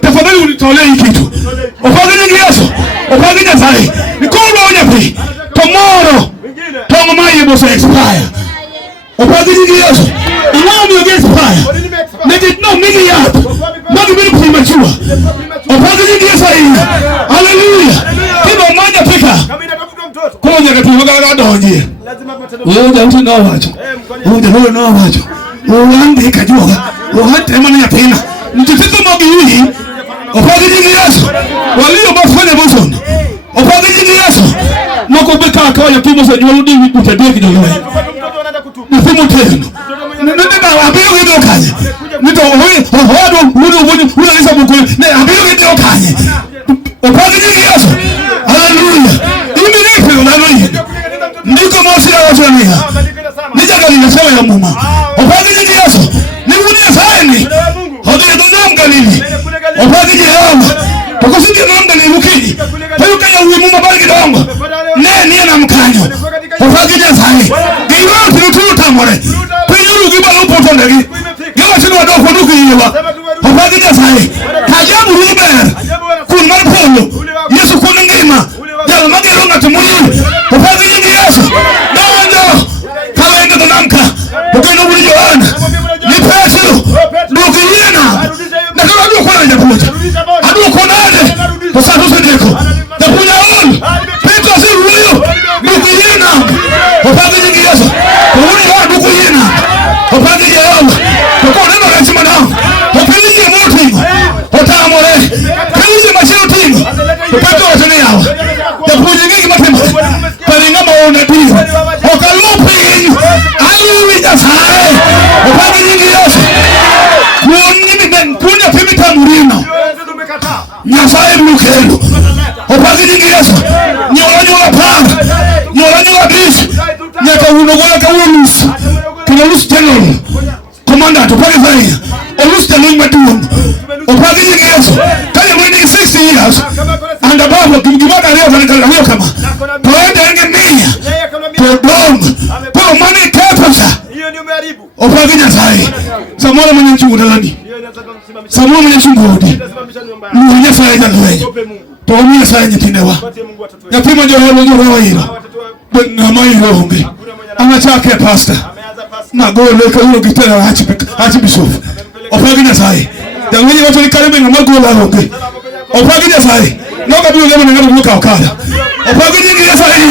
tafadhali unitolee hii kitu opagi ni ngisa opagi ni zai nikolo onyapi tomorrow tongo maye boso expire opagi ni ngisa allow me against fire let it know mini yap not even premature opagi ni ngisa hii hallelujah kiba mmoja pika kwa nyaga tuwaga donje wewe unja no wacho unja no wacho uande kajoga uante mana ya pena mtitiko mogi opagi ni ngisa walio bafanya boso opagi ni ngisa moko beka kwa ya pimo so nyoludi utadie kidogo mfumo tena nenda abiyo ndio kaje nito hodo huyo lisa mkuu ne abiyo ndio kaje opagi ni ngisa haleluya mimi nipo na nini ndiko mosi ya watu nia nitaka ninasema ya mama opagi ni ngisa ni unia saini hodo ndio mgalini opagi ni ngisa tukusiki ngombe ni mukiji hayo kaya uimu mabali kidongo ne na mkanyo opagi ni saini giwa tututa more pinyuru gibalo poto ndegi gawa chini wadoko nuku yiwa opagi ni saini kajabu ruber kun marpolo yesu kun ngima jalo magironga tumuyuni opagi ni ngisa donjo kawenga donamka ukeno buli joana ni Petro ndugu yena na kama ndugu kwa njabuja adu kwa nade kwa sababu ndiko njabuja on Petro si huyo ndugu yena opagi ni ngisa uli wa ndugu yena opagi ni yao kwa neno la chima nao opagi ni moto otamore kali machero tingo Petro watani yao njabuja ngi matembe palinga maona dio okalupi ayi jasae opagi ni ngisa kunya pimita murino nyasaye mukelo opagi ni ngisa nyola panga nyola bish nyaka unogola ka ulus kina ulus general commandant opagi fanya ulus general maduong opagi ni ngisa kaya mwini 60 years and above kimgibaka leo kanikala huyo kama toende engemia todong kwa mani tepocha opagi nyasaye samora mwenye nchungu dalani samora mwenye nchungu odi mwenye saye jalwenye tomi nyasaye nyitinewa nyapima njoro hilo na mairo honge anachake pastor magole kaulo kitera hachi bisofu opagi nyasaye jalwenye watu likarebe na magola honge opagi nyasaye noka biyo lema ngalo kuka okada opagi nyasaye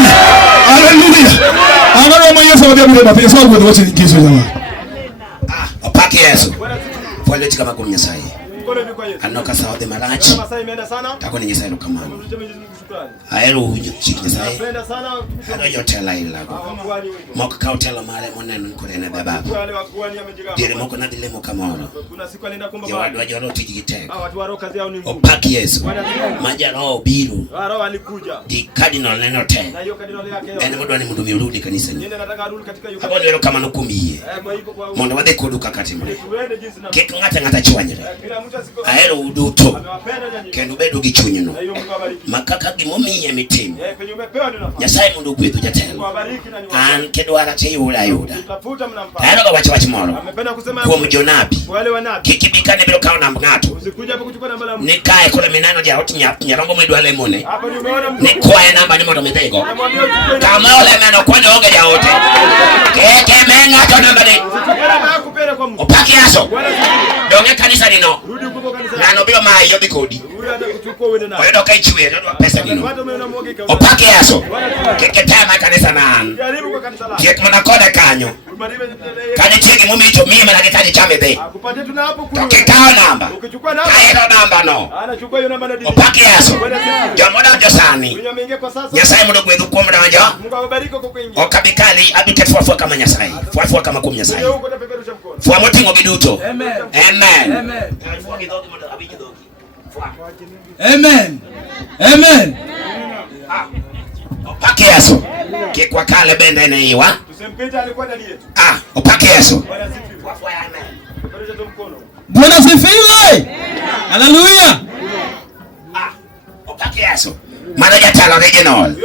hallelujah angalo mayeso wadi mreba pia sawa kwa watu nikiso jamaa opaki Yesu pole chika makumnya sai anoka sawa de malachi tako ni nyesaye lukamano aero huju chiki sai ano yote laila moka ka hotel male moneno nkorene baba dire moko na dile moka mono ya wadu wajoro tijigite opaki Yesu majaro biru di cardinal nenote ene modwa ni mudumi urudi kanisa ni hapo ndio kama nukumie mondo wade koduka kati mwe keke ngata chwanyere aero uduto kendo bedo gichunyino makaka gimomiye mitima nyasaye mundu gwethu jatelo an kedwara cheyula aero ga wachi moro kuom jonabi kikibikane biro kaona ngato nikae kule minano ja oti nyarongo mwedwa lemone nikwae namba ni mondo medego kama ole meno kwani onge ja oti keke menga to namba ni opaki Yesu donge kanisa nino nano bio mayo bikodi oyo kai chwe ndo pesa nino opaki Yesu keke tema kanisa nan keke mona kode kanyo kani cheki mumi hicho mimi na kitaji chame be tukikao namba kairo namba no opaki Yesu jomoda josani nyasaye mudo gwethu kwa mdanjo okabikali abiketfua kama nyasaye fua kama kum nyasaye fua motingo biduto amen amen amen Upake Yesu. Kikwa kale bende na iwa. Tusimpita alikuwa ndani yetu. Upake Yesu. Bwana sifiwe. Haleluya. Upake Yesu. Mana jatalo original.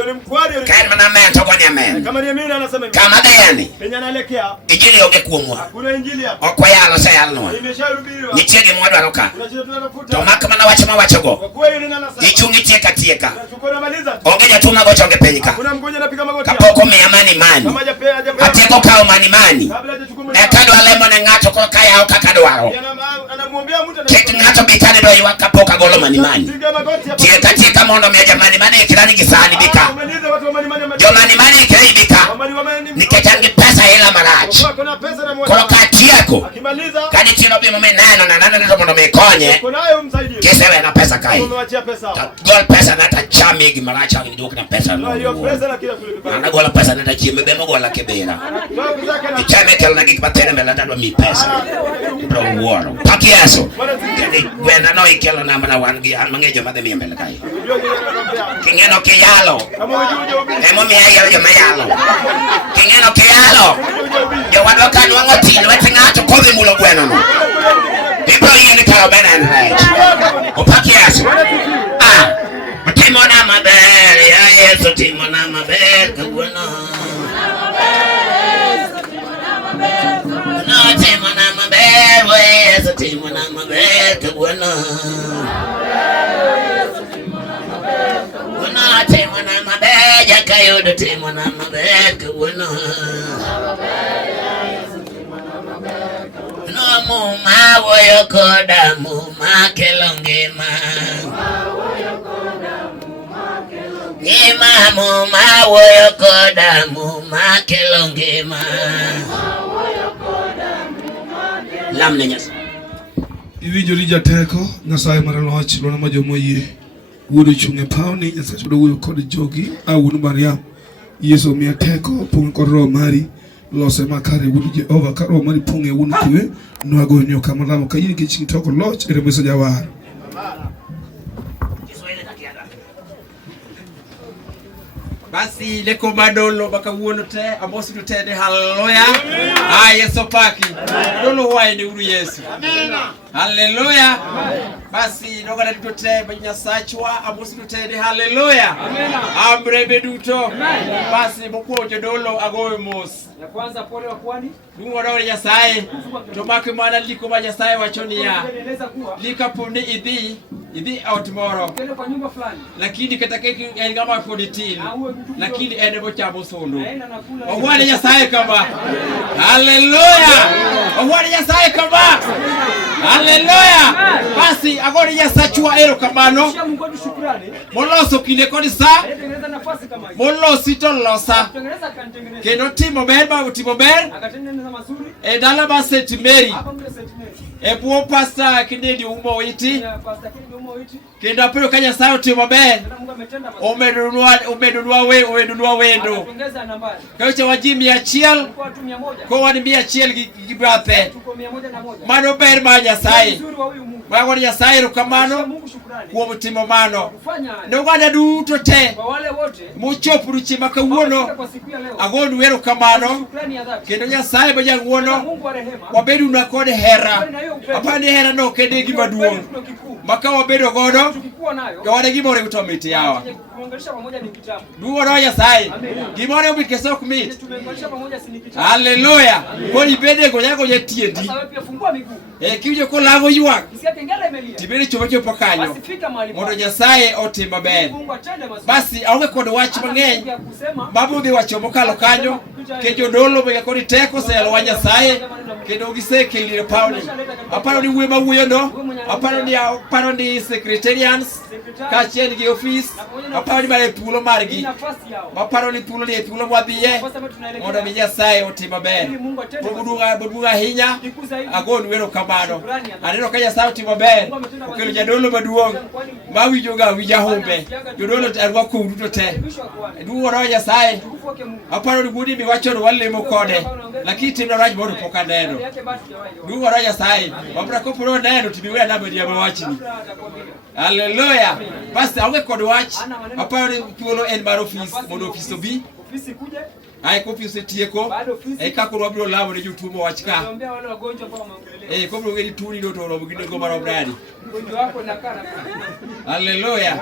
Kain mana mento kwa ni amen. Kama ni amina anasema. Kama dayani. Penya naelekea. Injili yoge kuomwa. Hakuna injili hapa. Okwa yalo sa yalo. Imeshahubiriwa. Nichege mwadwa roka. Tunachia tunakuta. Tomaka mana wachama wachogo. Kwa kweli nina nasema. Ichungi tieka. Tukona maliza. Ongeja tuma gocho ongepenyika. Kuna mgonja napiga magoti. Kapoko mani. Kama hajapea. Ateko kao mani. Ekado alemo na ngato kwa kaya au kakadwaro. Anamwombea mtu Keki ngato bitane do iwa kapoka golo mani. Tieka mondo meja mani kirani kisani bika. Jo mani kirani bika. Niketangi pesa hela marachi. Kwa kati yako. Kani chino bimo menano na nana nito mondo mekonye. Kisewe na pesa kai. Gol pesa nata chami marachi au ndio kuna pesa. Ana gola pesa nata chime bemo gola kebera. Ichame kel na kikipatene melata do mi pesa. Bro woro. Paki Yesu. Kani gwenda no ikelo na mana wangi mangejo made mi mbele kai. Kingeno kiyalo. Emo mi ayalo mayalo. Kingeno kiyalo. Yo wadoka nwango tino wetingacho kozi mulo gweno no. Ipo yini kala bena right. Upaki Yesu. Timona mabere ya Yesu timona mabere kugweno. No timona mabere Yesu timona mabere kugweno. No timona mabere jakayudo timona mabere kugweno. No muma woyo koda muma kelongema. Ngema muma woyo koda muma kelongema. Lamne nyasa. Iwinjori jateko Nyasaye maraloch lona majomoyie. Wuodo chunge pauni Nyasaye chudo wuoyo kod jogi awuon Mariam. Yesu miya teko pong kod roho mari. Lose makare wuodo Jehova ka roho mari pong wuon kwe. Nwago nyoka malamo ka yini kiching toko loch ere meso jawar. Basi leko madolo baka wuono te amosi tutende haleluya. Yesu paki. Dolo huwa ni uru Yesu. Haleluya. Basi nogana tutote banya sachwa amosi tutende haleluya. Ambrebe duto. Basi mkuu jodolo agowe mos. Ya kwanza pole wa kwani? Mungu anaona Nyasaye. Tomake mwana liko ba Nyasaye wachoni ya. Lika pone idhi out tomorrow. Kende kwa nyumba fulani. Lakini katakeki kama poditini. Lakini enebo chabo sondo. Owane Nyasaye kama. Haleluya. Owane Nyasaye kama. Haleluya. Basi agori Nyasachwa ero kamano. Moloso kile kodi sa. Molosi to losa. Keno timo berba timo ber. Dala ba St Mary. Ebuo pastor kidedi umo witi. Kenda pelo kanya sayo timo ber. Umedunua wendo. Kauche wajimi ya chiel. Kwa wani miya chiel gibrathe. Mano ber ma Nyasaye. Mwago Nyasaye rukamano. Kwa mtimo mano. Nogana duto te. Muchopu ruchima kawuono. Agonu wero kamano. Kendo Nyasaye baja nguono. Wabedu nakode hera. Apani hera no kende gima duon. Maka wabedu godo. Gawade gima ore utomiti yawa. Duo roho Nyasaye. Gima ore ubikeso kumiti. Haleluya. Koni bede goyako ya tiendi. Kiujo ko lago yuak. Tibiri chubacho pokanyo. Mondo Nyasaye otima ben. Basi aonge kod wach mang'eny. Mabudhi wacho mokalo kanyo. Kejo dolo bega kodi teko selo wa Nyasaye. Kendo gisekelire Paulo. Aparo ni wuoyo mawuoyo no. Aparo ni secretarians. Kachiel gi office. Aparo ni mare thuolo margi. Aparo ni thuolo ni thuolo mwadhiye. Mondo mi Nyasaye otima ben. Boduga hinya. Agon wero kamano. Aneno ka Nyasaye otima ben. Okelo jadolo maduong'. Mawinjoga wija hombe. Jodolo arwako duto te. Duo roho Nyasaye. Aparo ni budi miwacho no walemo kode. Lakini tino raj bodo poka neno. Duo roho Nyasaye. Wabra kopuro neno tibiwe na bodi ya mawachini. Haleluya. Hallelujah. Basi awe kod wach. Aparo thuolo en mar office mondo office obi. Ofisi kuje. Ai ko office tieko. E ka koro wabiro lamo ne jotuo wach ka. Naombea wale wagonjwa ambao wameongelea. Ko biro ngeni tuni do to robo gi nego mar obradi. Mgonjwa wako nakana. Hallelujah.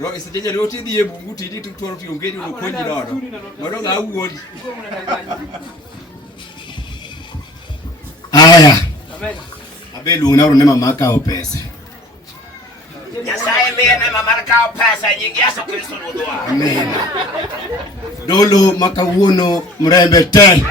Ro isejeje lo ti dhi e bungu ti di tuoro ti ongeni lo konyi dodo. Modo ga wuodi. Aya. Abelu na ro mama ka pesa. Nyasaye miye na mama ka pesa nyingi Yesu Kristo ruodhwa. Amen. Dolo makawuono mrembe te.